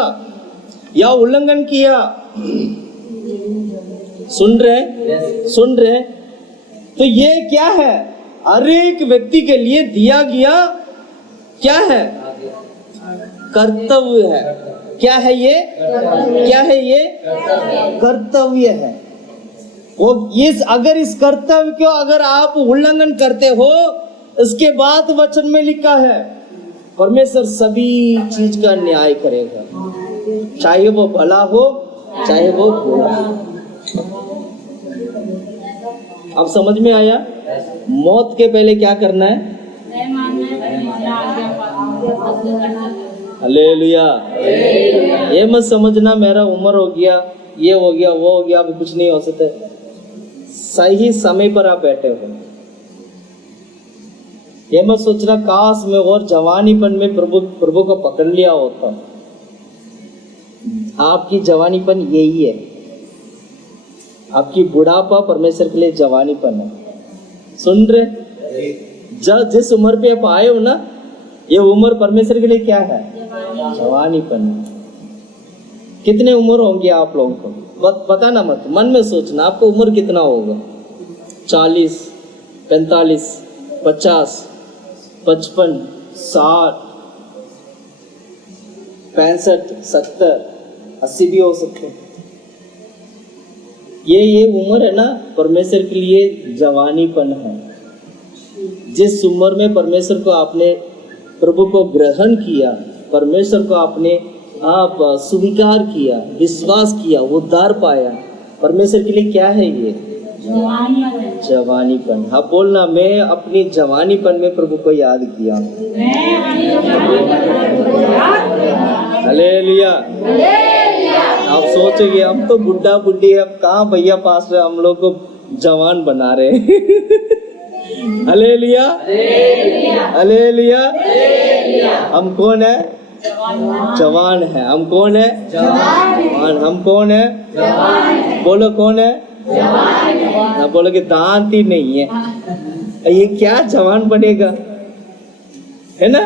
या उल्लंघन किया? सुन रहे? सुन रहे? तो ये क्या है? हर एक व्यक्ति के लिए दिया गया क्या है? कर्तव्य है। क्या है ये? क्या है ये? कर्तव्य है। वो अगर इस कर्तव्य को अगर आप उल्लंघन करते हो, इसके बाद वचन में लिखा है परमेश्वर सभी चीज का न्याय करेगा, चाहे वो भला हो चाहे वो बुरा। अब समझ में आया? मौत के पहले क्या करना है? हालेलुया। ये मत समझना मेरा उम्र हो गया, ये हो गया, वो हो गया, अब कुछ नहीं हो सकता। सही समय पर आप बैठे हो। ये मत सोचना काश में और जवानीपन में प्रभु को पकड़ लिया होता। आपकी जवानीपन यही है, आपकी बुढ़ापा परमेश्वर के लिए जवानीपन है। सुन रहे, जिस उम्र पे आप आए हो ना, ये उम्र परमेश्वर के लिए क्या है? जवानीपन। कितने उम्र होंगे आप लोगों को? बताना मत, मन में सोचना आपको उम्र कितना होगा। 40, 45, 50, 55, 60, 65, 70, 80 भी हो सकते हैं। ये उम्र है ना, परमेश्वर के लिए जवानीपन है। जिस उम्र में परमेश्वर को आपने, प्रभु को ग्रहण किया, परमेश्वर को आपने आप स्वीकार किया, विश्वास किया, उद्धार पाया, परमेश्वर के लिए क्या है ये? जवानीपन। हाँ बोलना, मैं अपनी जवानीपन में प्रभु को याद किया। हालेलुया। आप सोचोगे हम तो बुढ़ा बुढ़ी है, अब कहाँ भैया पास है, हम लोग को जवान बना रहे हैं। Hallelujah, hallelujah. हम कौन है? जवान है। हम कौन है? जवान। हम कौन है? जवान। बोलो कौन है? जवान। ना बोलो कि दांत ही नहीं है, ये क्या जवान बनेगा, है ना?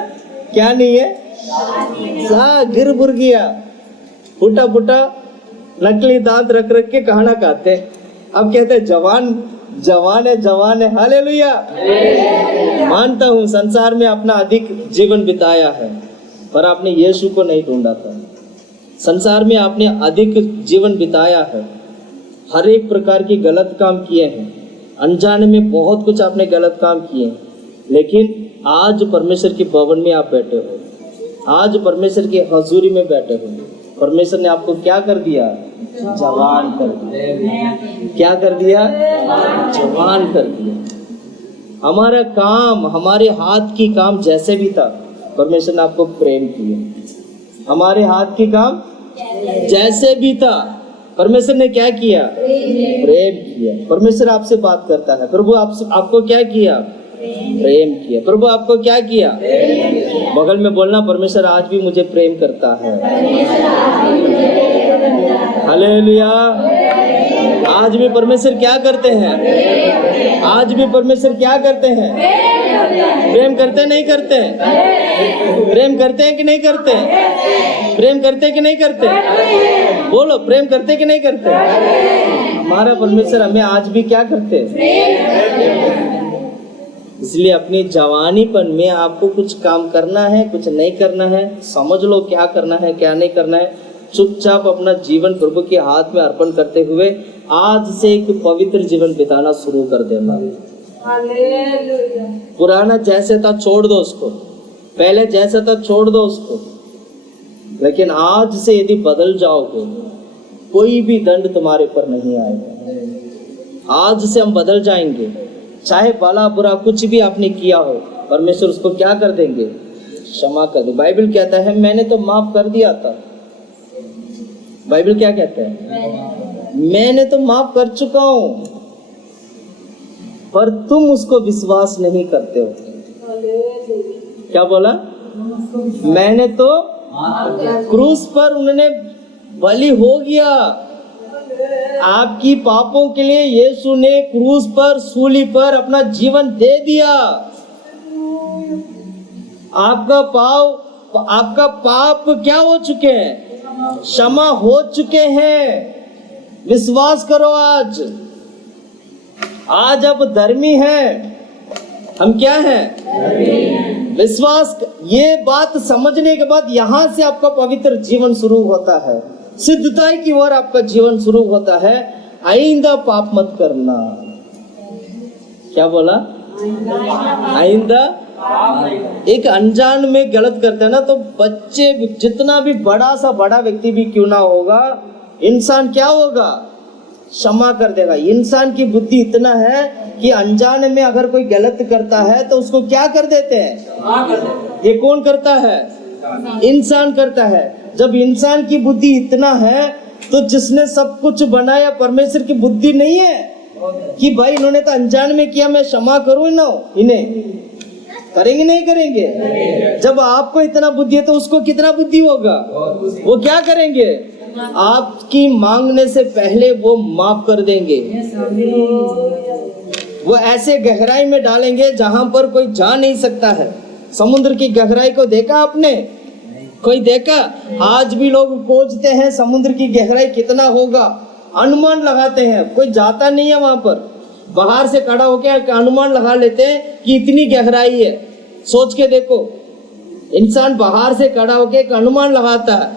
क्या नहीं है? सा गिर बुर गया, फुटा फुटा नकली दांत रख रख के खाना खाते। अब कहते हैं जवान, जवान है, जवान है। हालेलुया। मानता हूँ संसार में अपना अधिक जीवन बिताया है, पर आपने यीशु को नहीं ढूंढा था। संसार में आपने अधिक जीवन बिताया है, हर एक प्रकार की गलत काम किए हैं, अनजाने में बहुत कुछ आपने गलत काम किए हैं, लेकिन आज परमेश्वर के भवन में आप बैठे हो, आज परमेश्वर की हजूरी में बैठे हो। परमेश्वर ने आपको क्या कर दिया? जवान कर दिया। क्या कर दिया? जवान कर दिया। हमारा काम, हमारे हाथ की काम जैसे भी था, परमेश्वर ने आपको प्रेम किया। हमारे हाथ की काम जैसे भी था, परमेश्वर ने क्या किया? प्रेम किया। परमेश्वर आपसे बात करता है, प्रभु आपको क्या किया? प्रेम किया। प्रभु आपको क्या किया? बगल में बोलना, परमेश्वर आज भी मुझे प्रेम करता है। हालेलुया। आज भी परमेश्वर क्या करते हैं? आज भी परमेश्वर क्या करते हैं? प्रेम करते नहीं करते? प्रेम करते हैं कि नहीं करते? प्रेम करते कि नहीं करते? बोलो, प्रेम करते कि नहीं करते? हमारा परमेश्वर हमें आज भी क्या करते हैं? इसलिए अपनी जवानीपन में आपको कुछ काम करना है, कुछ नहीं करना है, समझ लो क्या करना है, क्या नहीं करना है। चुपचाप अपना जीवन प्रभु के हाथ में अर्पण करते हुए आज से एक पवित्र जीवन बिताना शुरू कर देना। पुराना जैसे था छोड़ दो उसको, पहले जैसा था छोड़ दो उसको, लेकिन आज से यदि बदल जाओगे, कोई भी दंड तुम्हारे पर नहीं आएगा। आज से हम बदल जाएंगे, चाहे भला बुरा कुछ भी आपने किया हो, परमेश्वर उसको क्या कर देंगे? क्षमा कर दे। बाइबल कहता है मैंने तो माफ कर दिया था। बाइबल क्या कहता है? मैंने तो माफ कर चुका हूं, पर तुम उसको विश्वास नहीं करते हो। क्या बोला? मैंने तो क्रूस पर उन्होंने बलि हो गया, आपकी पापों के लिए यीशु ने क्रूस पर, सूली पर अपना जीवन दे दिया। आपका पाप क्या हो चुके हैं? क्षमा हो चुके हैं। विश्वास करो। आज अब धर्मी हैं। हम क्या हैं? विश्वास। ये बात समझने के बाद यहां से आपका पवित्र जीवन शुरू होता है, सिद्धता की ओर आपका जीवन शुरू होता है। आइंदा पाप मत करना। क्या बोला? आइंदा। एक अनजान में गलत करता है ना, तो बच्चे, जितना भी बड़ा व्यक्ति भी क्यों ना होगा, इंसान क्या होगा? क्षमा कर देगा। इंसान की बुद्धि इतना है कि अनजाने में अगर कोई गलत करता है तो उसको क्या कर देते हैं? ये कौन करता है? इंसान करता है। जब इंसान की बुद्धि इतना है, तो जिसने सब कुछ बनाया परमेश्वर की बुद्धि नहीं है कि भाई इन्होंने तो अनजान में किया, मैं क्षमा करूं ना इन्हें। करेंगे नहीं करेंगे? जब आपको इतना बुद्धि है तो उसको कितना बुद्धि होगा? वो क्या करेंगे? आपकी मांगने से पहले वो माफ कर देंगे। वो ऐसे गहराई में डालेंगे जहां पर कोई जा नहीं सकता है। समुद्र की गहराई को देखा आपने? कोई देखा? आज भी लोग खोजते हैं समुद्र की गहराई कितना होगा, अनुमान लगाते हैं, कोई जाता नहीं है वहां पर। बाहर से खड़ा होकर अनुमान लगा लेते हैं कि इतनी गहराई है। सोच के देखो, इंसान बाहर से खड़ा होकर एक अनुमान लगाता है।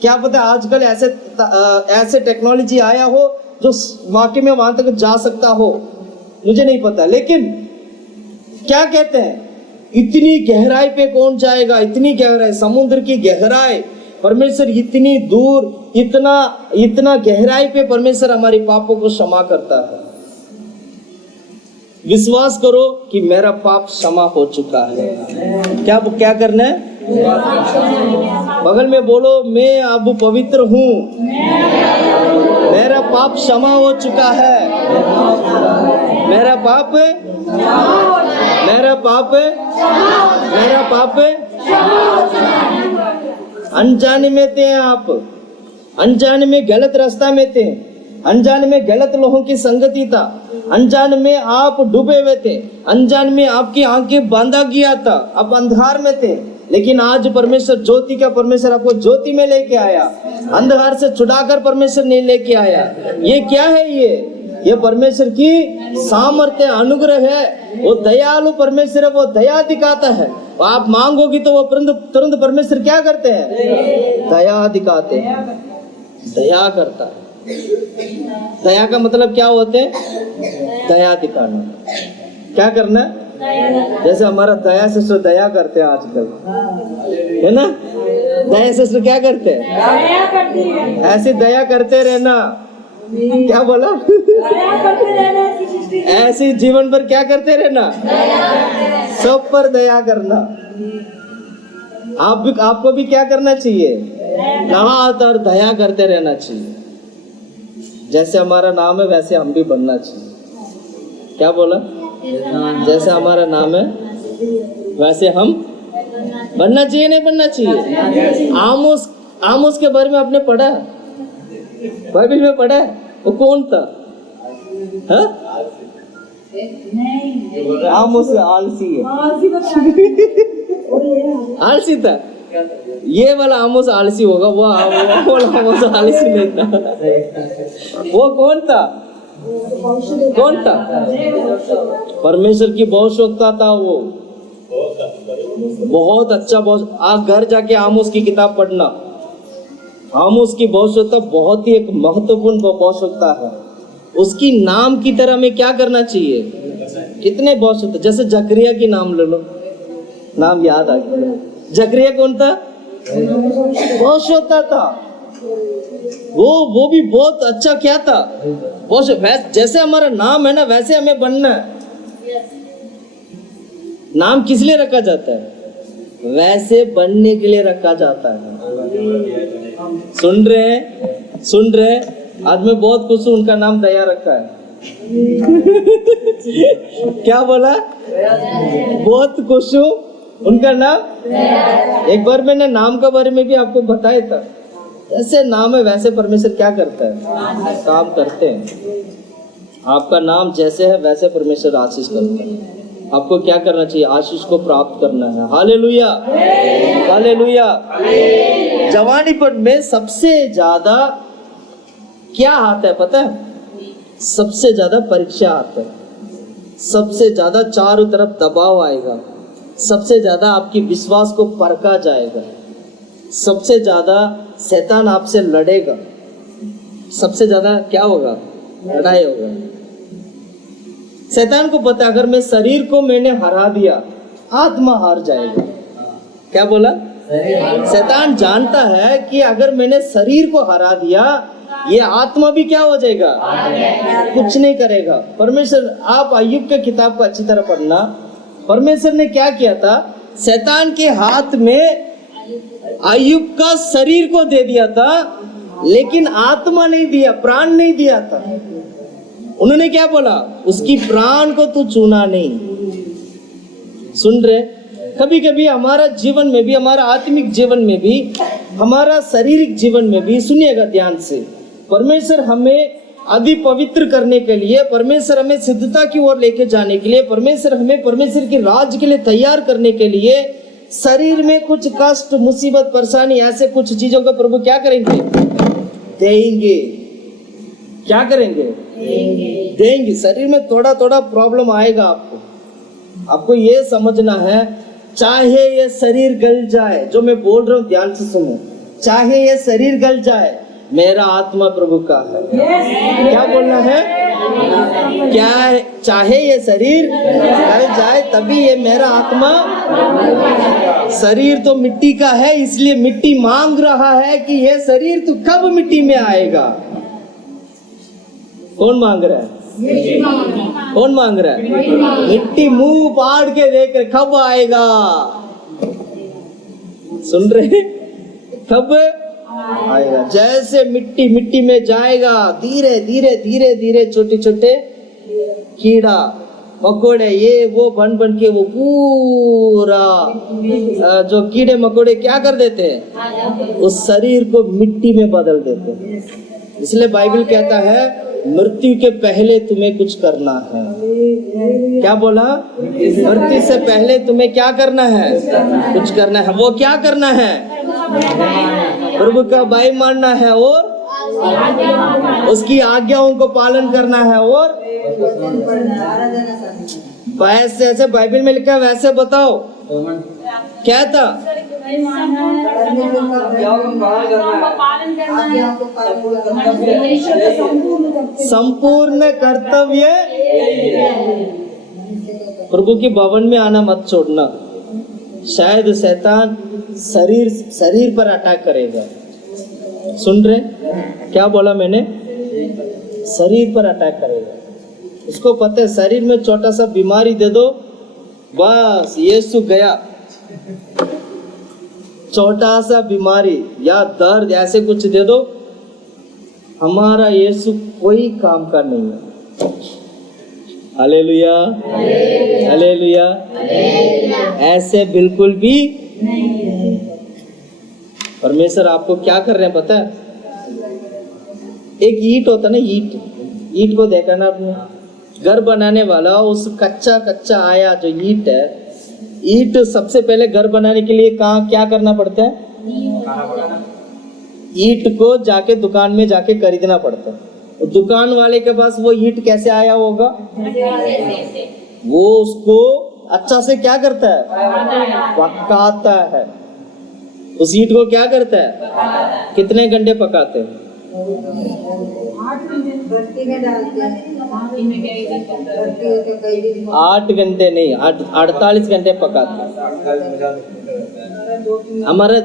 क्या पता आजकल ऐसे टेक्नोलॉजी आया हो जो वाकई में वहां तक जा सकता हो, मुझे नहीं पता। लेकिन क्या कहते हैं, इतनी गहराई पे कौन जाएगा? इतनी गहराई, समुद्र की गहराई, परमेश्वर इतनी दूर, इतना गहराई पे परमेश्वर हमारे पापों को क्षमा करता है। विश्वास करो कि मेरा पाप क्षमा हो चुका है। क्या करना है? बगल में बोलो, मैं अब पवित्र हूँ, मेरा पाप क्षमा हो चुका है। मेरा पाप अनजाने में थे आप, अनजाने में गलत रास्ता में थे, अनजान में गलत लोगों की संगति था, अनजान में आप डूबे हुए थे, अनजान में आपकी आंखें बांधा गया था, आप अंधकार में थे। लेकिन आज परमेश्वर, ज्योति का परमेश्वर आपको ज्योति में लेके आया, अंधकार से छुड़ाकर परमेश्वर नहीं लेके आया। ये क्या है? ये परमेश्वर की सामर्थ्य, अनुग्रह है। वो दयालु परमेश्वर है, वो दया दिखाता है। आप मांगोगी तो वो तुरंत परमेश्वर क्या करते हैं? दया दिखाते हैं, दया करता है। दया का मतलब क्या होते हैं? दया दिखाना। क्या करना? जैसे हमारा दया सिस्टर दया करते हैं आजकल, है ना? दया सिस्टर क्या करते हैं? दया करती है। ऐसे दया करते रहना। क्या बोला? दया करते रहना। ऐसे जीवन पर क्या करते रहना? सब पर दया करना। आपको भी क्या करना चाहिए? लगातार दया करते रहना चाहिए। जैसे हमारा नाम है वैसे हम भी बनना चाहिए। क्या बोला? जैसे हमारा नाम है वैसे हम बनना चाहिए, नहीं बनना चाहिए? आमोस के बारे में आपने पढ़ा? बाइबल में पढ़ा है? वो कौन था? आमोस आलसी है, आलसी था। ये वाला आमोस आलसी होगा, वो आमोस आलसी नहीं था। वो कौन था? परमेश्वर की बहुशोकता था वो, बहुत अच्छा। बहुत, आप घर जाके आमोस की किताब पढ़ना। आमोस की बहुशोकता बहुत ही एक महत्वपूर्ण बहुशोकता है। उसकी नाम की तरह में क्या करना चाहिए? कितने बहुशोकता, जैसे जकरिया की नाम ले लो, नाम याद आ गया। जकरिया कौन था? बहुशोकता था। वो भी बहुत अच्छा क्या था? जैसे हमारा नाम है ना, वैसे हमें बनना है। नाम किस लिए रखा जाता है? वैसे बनने के लिए रखा जाता है। सुन रहे? आज मैं बहुत खुश हूँ, उनका नाम दया रखा है। क्या बोला? बहुत खुश हूँ, उनका नाम। एक बार मैंने नाम के बारे में भी आपको बताया था। जैसे नाम है वैसे परमेश्वर क्या करता है? काम करते हैं। आपका नाम जैसे है वैसे परमेश्वर आशीष करता है। आपको क्या करना चाहिए? आशीष को प्राप्त करना है। Hallelujah, hallelujah. जवानी पर में सबसे ज्यादा क्या आता है पता है? सबसे ज्यादा परीक्षा आता है, सबसे ज्यादा चारों तरफ दबाव आएगा, सबसे ज्यादा आपकी विश्वास को परखा जाएगा, सबसे ज्यादा शैतान आपसे लड़ेगा, सबसे ज्यादा क्या होगा? लड़ाई होगा। शैतान को पता है अगर मैं शरीर को मैंने हरा दिया, आत्मा हार जाएगा। क्या बोला? शैतान जानता है कि अगर मैंने शरीर को हरा दिया, ये आत्मा भी क्या हो जाएगा? कुछ नहीं करेगा। परमेश्वर, आप अय्यूब के किताब को अच्छी तरह पढ़ना। परमेश्वर ने क्या किया था? शैतान के हाथ में अय्यूब का शरीर को दे दिया था, लेकिन आत्मा नहीं दिया, प्राण नहीं दिया था। उन्होंने क्या बोला? उसकी प्राण को तू चुना नहीं। सुन रहे? कभी कभी हमारा जीवन में भी, हमारा आत्मिक जीवन में भी, हमारा शारीरिक जीवन में भी, सुनिएगा ध्यान से, परमेश्वर हमें अधिक पवित्र करने के लिए, परमेश्वर हमें सिद्धता की ओर लेके जाने के लिए, परमेश्वर हमें परमेश्वर के राज के लिए तैयार करने के लिए शरीर में कुछ कष्ट, मुसीबत, परेशानी, ऐसे कुछ चीजों का प्रभु क्या करेंगे? देंगे। क्या करेंगे? देंगे। शरीर में थोड़ा थोड़ा प्रॉब्लम आएगा आपको ये समझना है, चाहे ये शरीर गल जाए, जो मैं बोल रहा हूँ ध्यान से सुनो, चाहे ये शरीर गल जाए, मेरा आत्मा प्रभु का है। क्या बोलना है? क्या है? चाहे ये शरीर गल जाए तभी ये मेरा आत्मा। शरीर तो मिट्टी का है, इसलिए मिट्टी मांग रहा है कि ये शरीर तू कब मिट्टी में आएगा। कौन मांग रहा है? कौन मांग रहा है? मिट्टी मुंह पाड़ के देख कब आएगा। सुन रहे? कब आएगा? जैसे मिट्टी मिट्टी में जाएगा, धीरे धीरे धीरे धीरे छोटे छोटे कीड़ा मकोड़े ये वो बन बन के वो पूरा जो कीड़े मकोड़े क्या कर देते हैं? उस शरीर को मिट्टी में बदल देते हैं। इसलिए बाइबल कहता है मृत्यु के पहले तुम्हें कुछ करना है। क्या बोला? मृत्यु से पहले तुम्हें क्या करना है? कुछ करना है। वो क्या करना है? प्रभु का भाई मानना है और उसकी आज्ञाओं को पालन करना है। और वैसे ऐसे बाइबल में लिखा है, वैसे बताओ क्या था? संपूर्ण कर्तव्य। प्रभु के भवन में आना मत छोड़ना, शायद शैतान शरीर पर अटैक करेगा। सुन रहे? क्या बोला मैंने? शरीर पर अटैक करेगा। उसको पता है शरीर में छोटा सा बीमारी दे दो, बस यीशु गया। छोटा सा बीमारी या दर्द ऐसे कुछ दे दो, हमारा यीशु कोई काम का नहीं है। Hallelujah, hallelujah. ऐसे बिल्कुल भी नहीं। परमेश्वर आपको क्या कर रहे हैं पता है? एक ईंट होता ना, ईंट को देखा ना आपने? घर बनाने वाला उस कच्चा आया जो ईंट है, ईंट सबसे पहले घर बनाने के लिए क्या करना पड़ता है? ईंट को जाके दुकान में जाके खरीदना पड़ता है। दुकान वाले के पास वो ईंट कैसे आया होगा? वो उसको अच्छा से क्या करता है? पकाता है। उस ईंट को क्या करता है? कितने घंटे पकाते हैं? 8 घंटे नहीं, 48 घंटे पकाते हैं। हमारे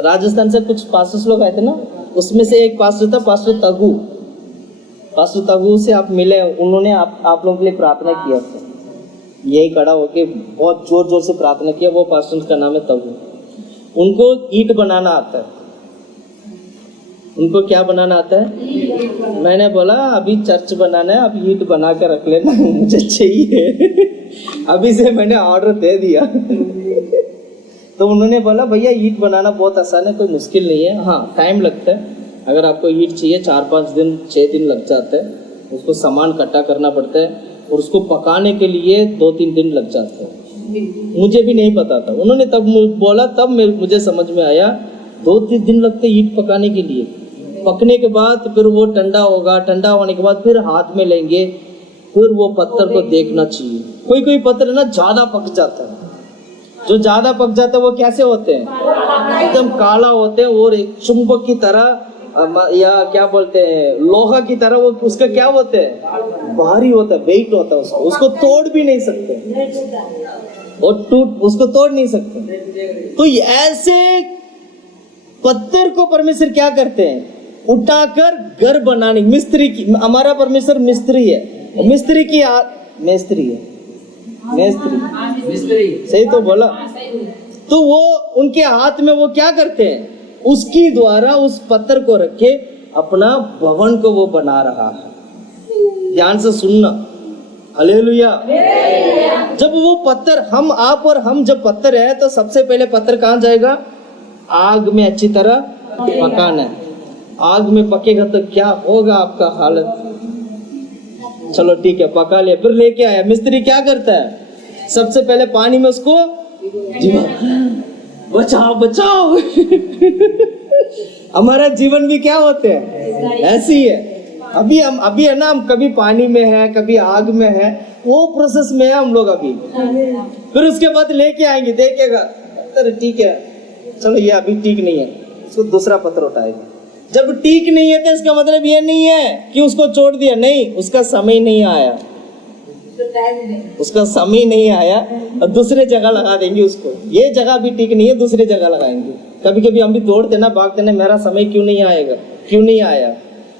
राजस्थान से कुछ पास्टर्स लोग आए थे ना, उसमें से एक पास्टर था, पास्टर तगू से आप मिले, उन्होंने आप लोगों के लिए प्रार्थना किया था। यही खड़ा होके बहुत जोर जोर से प्रार्थना किया। वो पास्टर का नाम है तगू। उनको ईंट बनाना आता है। उनको क्या बनाना आता है? मैंने बोला अभी चर्च बनाना है, अभी ईंट बना कर रख लेना, मुझे चाहिए। अभी से मैंने ऑर्डर दे दिया। तो उन्होंने बोला भैया ईंट बनाना बहुत आसान है, कोई मुश्किल नहीं है। हाँ टाइम लगता है, अगर आपको ईंट चाहिए 4-5 दिन 6 दिन लग जाते हैं। उसको सामान इकट्ठा करना पड़ता है और उसको पकाने के लिए 2-3 दिन लग जाते हैं। मुझे भी नहीं पता था, उन्होंने तब बोला, तब मुझे समझ में आया 2-3 दिन लगते ईंट पकाने के लिए। पकने के बाद फिर वो ठंडा होगा, ठंडा होने के बाद फिर हाथ में लेंगे, फिर वो पत्थर को देखना चाहिए। कोई पत्थर ना ज्यादा पक जाता है, जो ज्यादा पक जाता है वो कैसे होते हैं? एकदम काला होते हैं और एक चुंबक की तरह या क्या बोलते हैं लोहा की तरह, वो उसका क्या होते हैं? भारी होता है, वेट होता है, उसको तोड़ भी नहीं सकते और उसको तोड़ नहीं सकते। तो ऐसे पत्थर को परमेश्वर क्या करते हैं? उठाकर घर बनाने। मिस्त्री की, हमारा परमेश्वर मिस्त्री है, मिस्त्री सही तो बोला। तो वो उनके हाथ में वो क्या करते हैं? उसकी द्वारा उस पत्थर को रख के अपना भवन को वो बना रहा है। ध्यान से सुनना, हालेलुया। जब वो पत्थर, हम आप और हम जब पत्थर है तो सबसे पहले पत्थर कहाँ जाएगा? आग में अच्छी तरह पकाना है। आग में पकेगा तो क्या होगा आपका हालत? चलो ठीक है, पका लिया, फिर लेके आया। मिस्त्री क्या करता है? सबसे पहले पानी में उसको बचाओ बचाओ। हमारा जीवन भी क्या होते हैं? ऐसी है। अभी है ना, हम कभी पानी में है, कभी आग में है, वो प्रोसेस में है हम लोग अभी। फिर उसके बाद लेके आएंगे, देखेगा अरे ठीक है, चलो ये अभी ठीक नहीं है, उसको दूसरा पत्थर उठाएगा। जब ठीक नहीं है तो इसका मतलब ये नहीं है कि उसको छोड़ दिया, नहीं, उसका समय नहीं आया, उसका समय नहीं आया और दूसरे जगह लगा देंगे उसको। ये जगह भी ठीक नहीं है, दूसरी जगह लगाएंगे। कभी कभी हम भी दौड़ते ना, भागते ना, मेरा समय क्यों नहीं आएगा, क्यों नहीं आया,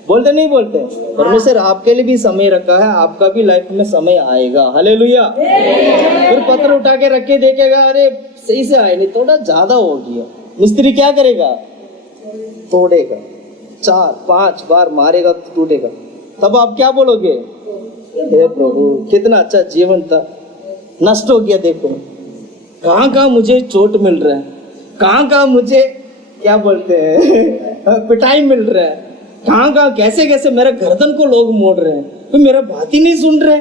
बोलते नहीं बोलते? परमेश्वर आपके लिए भी समय रखा है, आपका भी लाइफ में समय आएगा। हालेलुया। फिर पत्थर उठा के रख के देखेगा, अरे सही से आए नहीं, थोड़ा ज्यादा हो गया। मिस्त्री क्या करेगा? तोड़ेगा, 4-5 बार मारेगा तो टूटेगा। तब आप क्या बोलोगे? हे प्रभु, कितना अच्छा जीवन था, नष्ट हो गया। देखो कहाँ कहाँ मुझे चोट मिल रहा है, कहाँ कहाँ मुझे क्या बोलते हैं पिटाई मिल रहा है, कहाँ कहाँ कैसे कैसे मेरे गर्दन को लोग मोड़ रहे हैं, तो मेरा बात ही नहीं सुन रहे,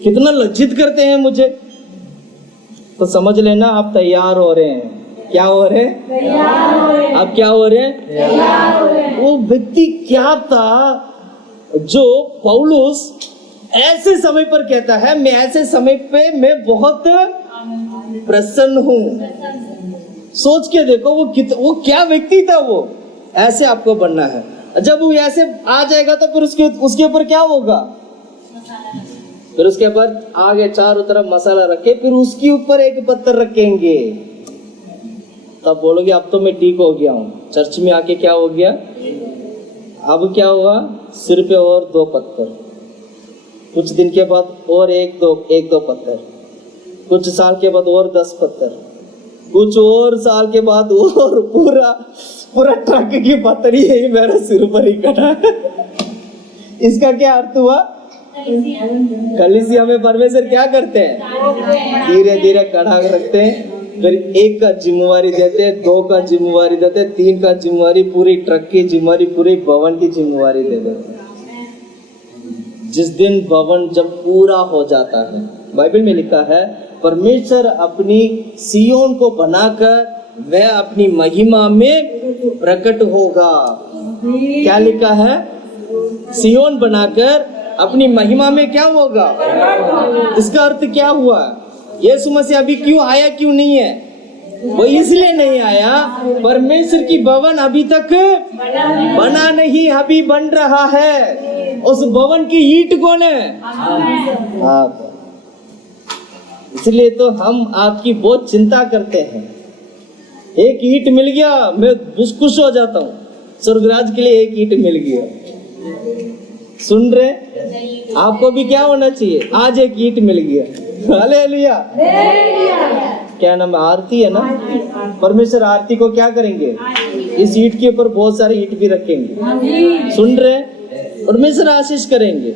कितना लज्जित करते हैं मुझे। तो समझ लेना आप तैयार हो रहे हैं। क्या हो रहे हैं? तैयार हो रहे हैं। आप क्या हो रहे हैं? तैयार हो रहे हैं। वो व्यक्ति क्या था जो पौलुस ऐसे समय पर कहता है, मैं ऐसे समय पे मैं बहुत प्रसन्न हूँ। सोच के देखो वो क्या व्यक्ति था। वो ऐसे आपको बनना है। जब वो ऐसे आ जाएगा तो फिर उसके ऊपर क्या होगा? फिर उसके बाद आगे चारों तरफ मसाला रखे, फिर उसके ऊपर एक पत्थर रखेंगे, तब बोलोगे अब तो मैं ठीक हो गया हूँ। चर्च में आके क्या हो गया? अब क्या हुआ? सिर पे और 2 पत्थर, कुछ दिन के बाद और एक दो पत्थर, कुछ साल के बाद और 10 पत्थर, कुछ और साल के बाद और पूरा ट्रक की पत्थर ही मेरा सिर पर ही कटा। इसका क्या अर्थ हुआ? कलीसिया में परमेश्वर क्या करते हैं? धीरे धीरे कड़ा रखते हैं, फिर 1 का जिम्मेवारी देते हैं, 2 का जिम्मेवारी देते हैं, 3 का जिम्मेवारी, पूरी ट्रक की जिम्मेवारी, पूरे भवन की जिम्मेवारी दे देते हैं। जिस दिन भवन जब पूरा हो जाता है, बाइबल में लिखा है परमेश्वर अपनी सियोन को बनाकर वह अपनी महिमा में प्रकट होगा। क्या लिखा है? सियोन बनाकर अपनी महिमा में क्या होगा? इसका अर्थ क्या हुआ? यीशु मसीह अभी क्यों आया, क्यों नहीं है? वो इसलिए नहीं आया, परमेश्वर की भवन अभी तक बना नहीं, अभी बन रहा है। उस भवन की ईंट कौन है? आप। इसलिए तो हम आपकी बहुत चिंता करते हैं। एक ईंट मिल गया मैं खुश हो जाता हूँ, स्वर्गराज के लिए एक ईंट मिल गया। सुन रहे? आपको भी क्या होना चाहिए? आज एक ईंट मिल गया। हालेलुया। क्या नाम है? आरती है ना। परमेश्वर आरती को क्या करेंगे? इस ईंट के ऊपर बहुत सारे ईंट भी रखेंगे। सुन रहे? परमेश्वर आशीष करेंगे।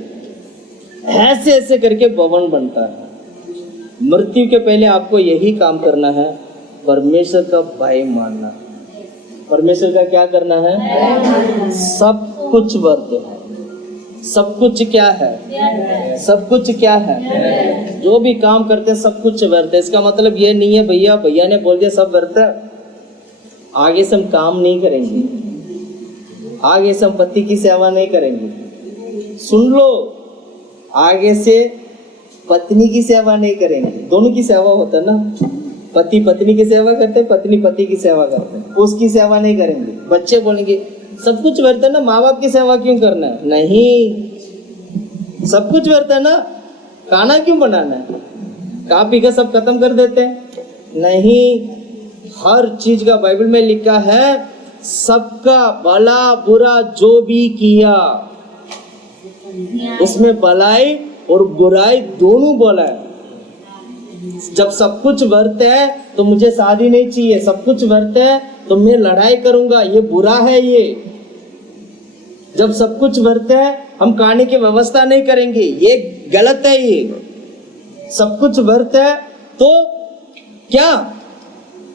ऐसे ऐसे करके भवन बनता है। मृत्यु के पहले आपको यही काम करना है, परमेश्वर का भय मानना। परमेश्वर का क्या करना है? सब कुछ वर्त है। सब कुछ क्या है? सब कुछ क्या है? जो भी काम करते हैं सब कुछ व्यर्थ है। इसका मतलब ये नहीं है भैया ने बोल दिया सब व्यर्थ है, आगे से हम काम नहीं करेंगे, आगे से हम पति की सेवा नहीं करेंगे। सुन लो, आगे से पत्नी की सेवा नहीं करेंगे। दोनों की सेवा होता है ना, पति पत्नी की सेवा करते हैं, पत्नी पति की सेवा करते हैं, उसकी सेवा नहीं करेंगे। बच्चे बोलेंगे सब कुछ व्यर्थ है ना, माँ बाप की सेवा क्यों करना है? नहीं, सब कुछ व्यर्थ है ना, खाना क्यों बनाना है? खा पी का सब खत्म कर देते हैं? नहीं, हर चीज का बाइबल में लिखा है, सबका भला बुरा जो भी किया उसमें भलाई और बुराई दोनों बोला है। जब सब कुछ व्यर्थ है तो मुझे शादी नहीं चाहिए, सब कुछ व्यर्थ है तो मैं लड़ाई करूंगा, ये बुरा है। ये जब सब कुछ व्यर्थ है हम खाने की व्यवस्था नहीं करेंगे, ये गलत है। ये सब कुछ व्यर्थ है, तो क्या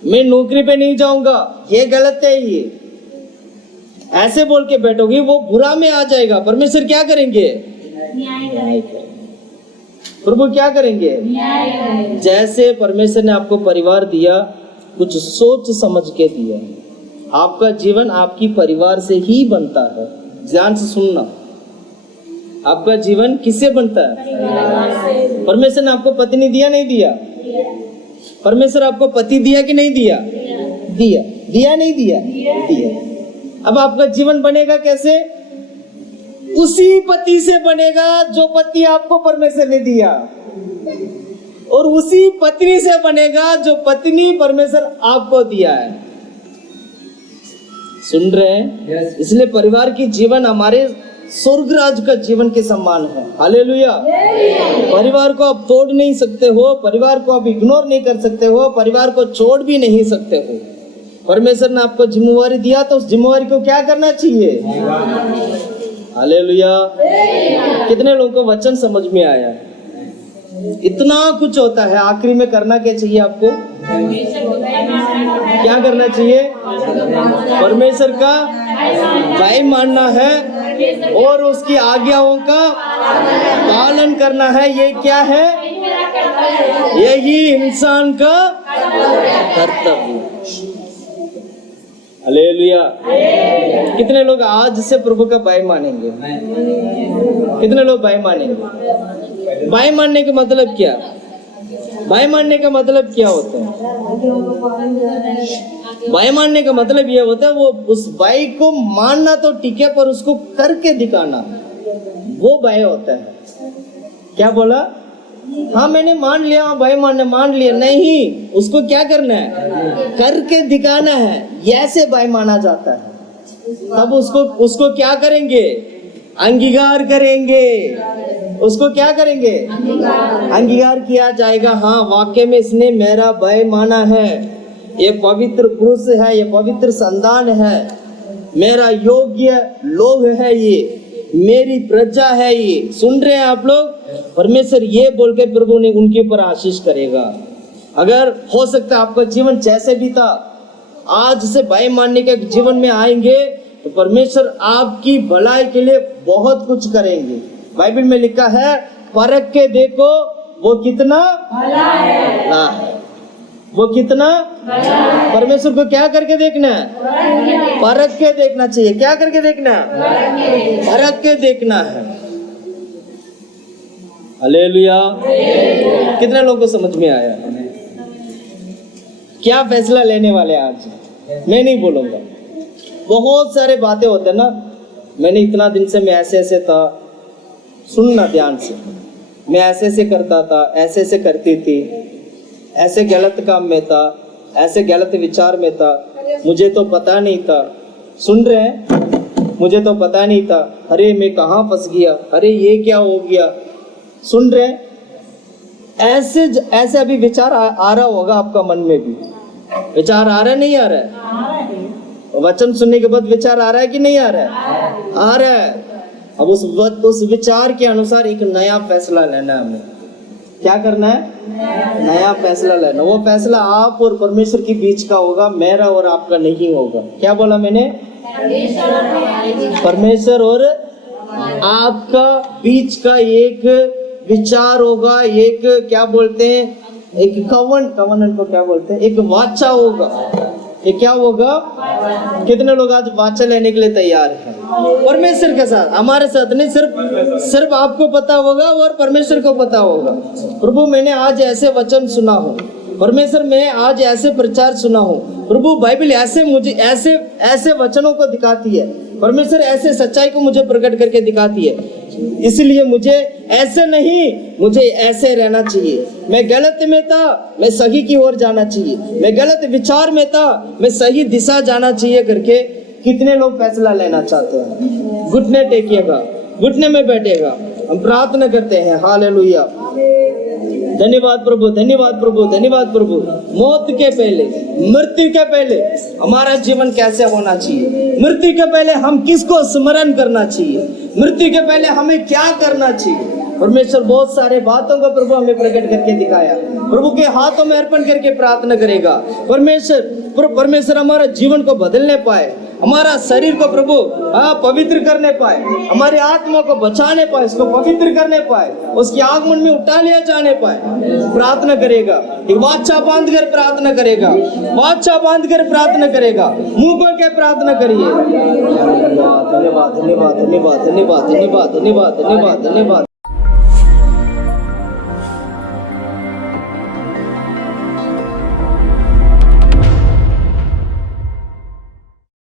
मैं नौकरी पे नहीं जाऊंगा, ये गलत है। ये ऐसे बोल के बैठोगे, वो बुरा में आ जाएगा। परमेश्वर क्या करेंगे? न्याय करेंगे। प्रभु क्या करेंगे? न्याय करेंगे। जैसे परमेश्वर ने आपको परिवार दिया, कुछ सोच समझ के दिया। आपका जीवन आपकी परिवार से ही बनता है। ध्यान से सुनना, आपका जीवन किससे बनता है? परमेश्वर ने आपको पत्नी दिया, नहीं दिया? परमेश्वर आपको पति दिया कि नहीं दिया? दिया। दिया नहीं दिया? दिया। अब आपका जीवन बनेगा कैसे? उसी पति से बनेगा जो पति आपको परमेश्वर ने दिया, और उसी पत्नी से बनेगा जो पत्नी परमेश्वर आपको दिया है। सुन रहे हैं? इसलिए परिवार की जीवन हमारे स्वर्ग राज का जीवन के समान है। हालेलुया। परिवार को आप तोड़ नहीं सकते हो, परिवार को आप इग्नोर नहीं कर सकते हो, परिवार को छोड़ भी नहीं सकते हो। परमेश्वर ने आपको जिम्मेवारी दिया, तो उस जिम्मेवारी को क्या करना चाहिए? हालेलुया। कितने लोगों को वचन समझ में आया? इतना कुछ होता है, आखिरी में करना क्या चाहिए आपको? क्या करना चाहिए? परमेश्वर का भय मानना है और उसकी आज्ञाओं का पालन करना है। ये क्या है? यही इंसान का कर्तव्य। हालेलुया। कितने लोग आज से प्रभु का भय मानेंगे? कितने लोग भय मानेंगे? भय मानने का मतलब क्या? भय मानने का मतलब क्या होता है? भय मानने का मतलब यह होता है, वो उस भय को मानना तो ठीक है, पर उसको करके दिखाना, वो भय होता है। क्या बोला? हाँ मैंने मान लिया, भय मानने मान लिया, नहीं, उसको क्या करना है? करके दिखाना है। ऐसे भय माना जाता है। तब उसको क्या करेंगे? अंगीकार करेंगे। उसको क्या करेंगे? अंगीकार किया जाएगा। हाँ वाकई में इसने मेरा भय माना है, ये पवित्र पुरुष है, ये पवित्र संतान है, मेरा योग्य लोग है, ये मेरी प्रजा है। ये सुन रहे हैं आप लोग? परमेश्वर ये बोल के प्रभु ने उनके ऊपर आशीष करेगा। अगर हो सकता है आपका जीवन जैसे भी था, आज से भय मानने के जीवन में आएंगे, तो परमेश्वर आपकी भलाई के लिए बहुत कुछ करेंगे। बाइबल में लिखा है, परख के देखो वो कितना भला है। वो कितना परमेश्वर को क्या करके देखना है? परख के देखना चाहिए। क्या करके देखना है? परख के देखना है। हालेलुया। कितने लोगों को समझ में आया? क्या फैसला लेने वाले आज? मैं नहीं बोलूंगा, बहुत सारे बातें होते हैं ना, मैंने इतना दिन से मैं ऐसे ऐसे था, सुनना ध्यान से, मैं ऐसे ऐसे करता था, ऐसे ऐसे करती थी, ऐसे गलत काम में था, ऐसे गलत विचार में था, मुझे तो पता नहीं था। सुन रहे हैं? मुझे तो पता नहीं था, अरे मैं कहाँ फंस गया, अरे ये क्या हो गया। सुन रहे हैं? ऐसे अभी विचार आ रहा होगा आपका मन में भी। विचार आ रहा है, नहीं आ रहा है? वचन सुनने के बाद विचार आ रहा है कि नहीं आ रहा है? आ रहा है। अब उस विचार के अनुसार एक नया फैसला लेना है हमें। क्या करना है? नया फैसला लेना। वो फैसला आप और परमेश्वर के बीच का होगा, मेरा और आपका नहीं होगा। क्या बोला मैंने? परमेश्वर और आपका बीच का एक विचार होगा, एक क्या बोलते हैं, एक कवनन को क्या बोलते हैं, एक वाचा होगा। ये क्या होगा? कितने लोग आज वाचा लेने के लिए तैयार हैं? परमेश्वर के साथ, हमारे साथ नहीं, सिर्फ आपको पता होगा और परमेश्वर को पता होगा। प्रभु मैंने आज ऐसे वचन सुना हो, परमेश्वर मैं आज ऐसे प्रचार सुना हो, प्रभु बाइबल ऐसे मुझे ऐसे वचनों को दिखाती है, परमेश्वर ऐसे सच्चाई को मुझे प्रकट करके दिखाती है, इसलिए मुझे ऐसे नहीं, मुझे ऐसे रहना चाहिए। मैं गलत में था, मैं सही की ओर जाना चाहिए, मैं गलत विचार में था, मैं सही दिशा जाना चाहिए करके कितने लोग फैसला लेना चाहते हैं? घुटने टेकिएगा, घुटने में बैठेगा, हम प्रार्थना करते हैं। हालेलुया। धन्यवाद प्रभु, धन्यवाद प्रभु, धन्यवाद प्रभु। मौत के पहले, मृत्यु के पहले हमारा जीवन कैसे होना चाहिए, मृत्यु के पहले हम किसको स्मरण करना चाहिए, मृत्यु के पहले हमें क्या करना चाहिए। परमेश्वर बहुत सारे बातों को प्रभु हमें प्रकट करके दिखाया। प्रभु के हाथों में अर्पण करके प्रार्थना करेगा। परमेश्वर हमारा जीवन को बदलने पाए, हमारा शरीर को प्रभु पवित्र करने पाए, हमारी आत्मा को बचाने पाए, उसको पवित्र करने पाए, उसके आगमन में उठा लिया जाने पाए। प्रार्थना करेगा, एक वाचा बांध कर प्रार्थना करेगा, वाचा बांध कर प्रार्थना करेगा, मुंह खोल के प्रार्थना करिए। धन्यवाद धन्यवाद धन्यवाद धन्यवाद धन्यवाद धन्यवाद धन्यवाद धन्यवाद।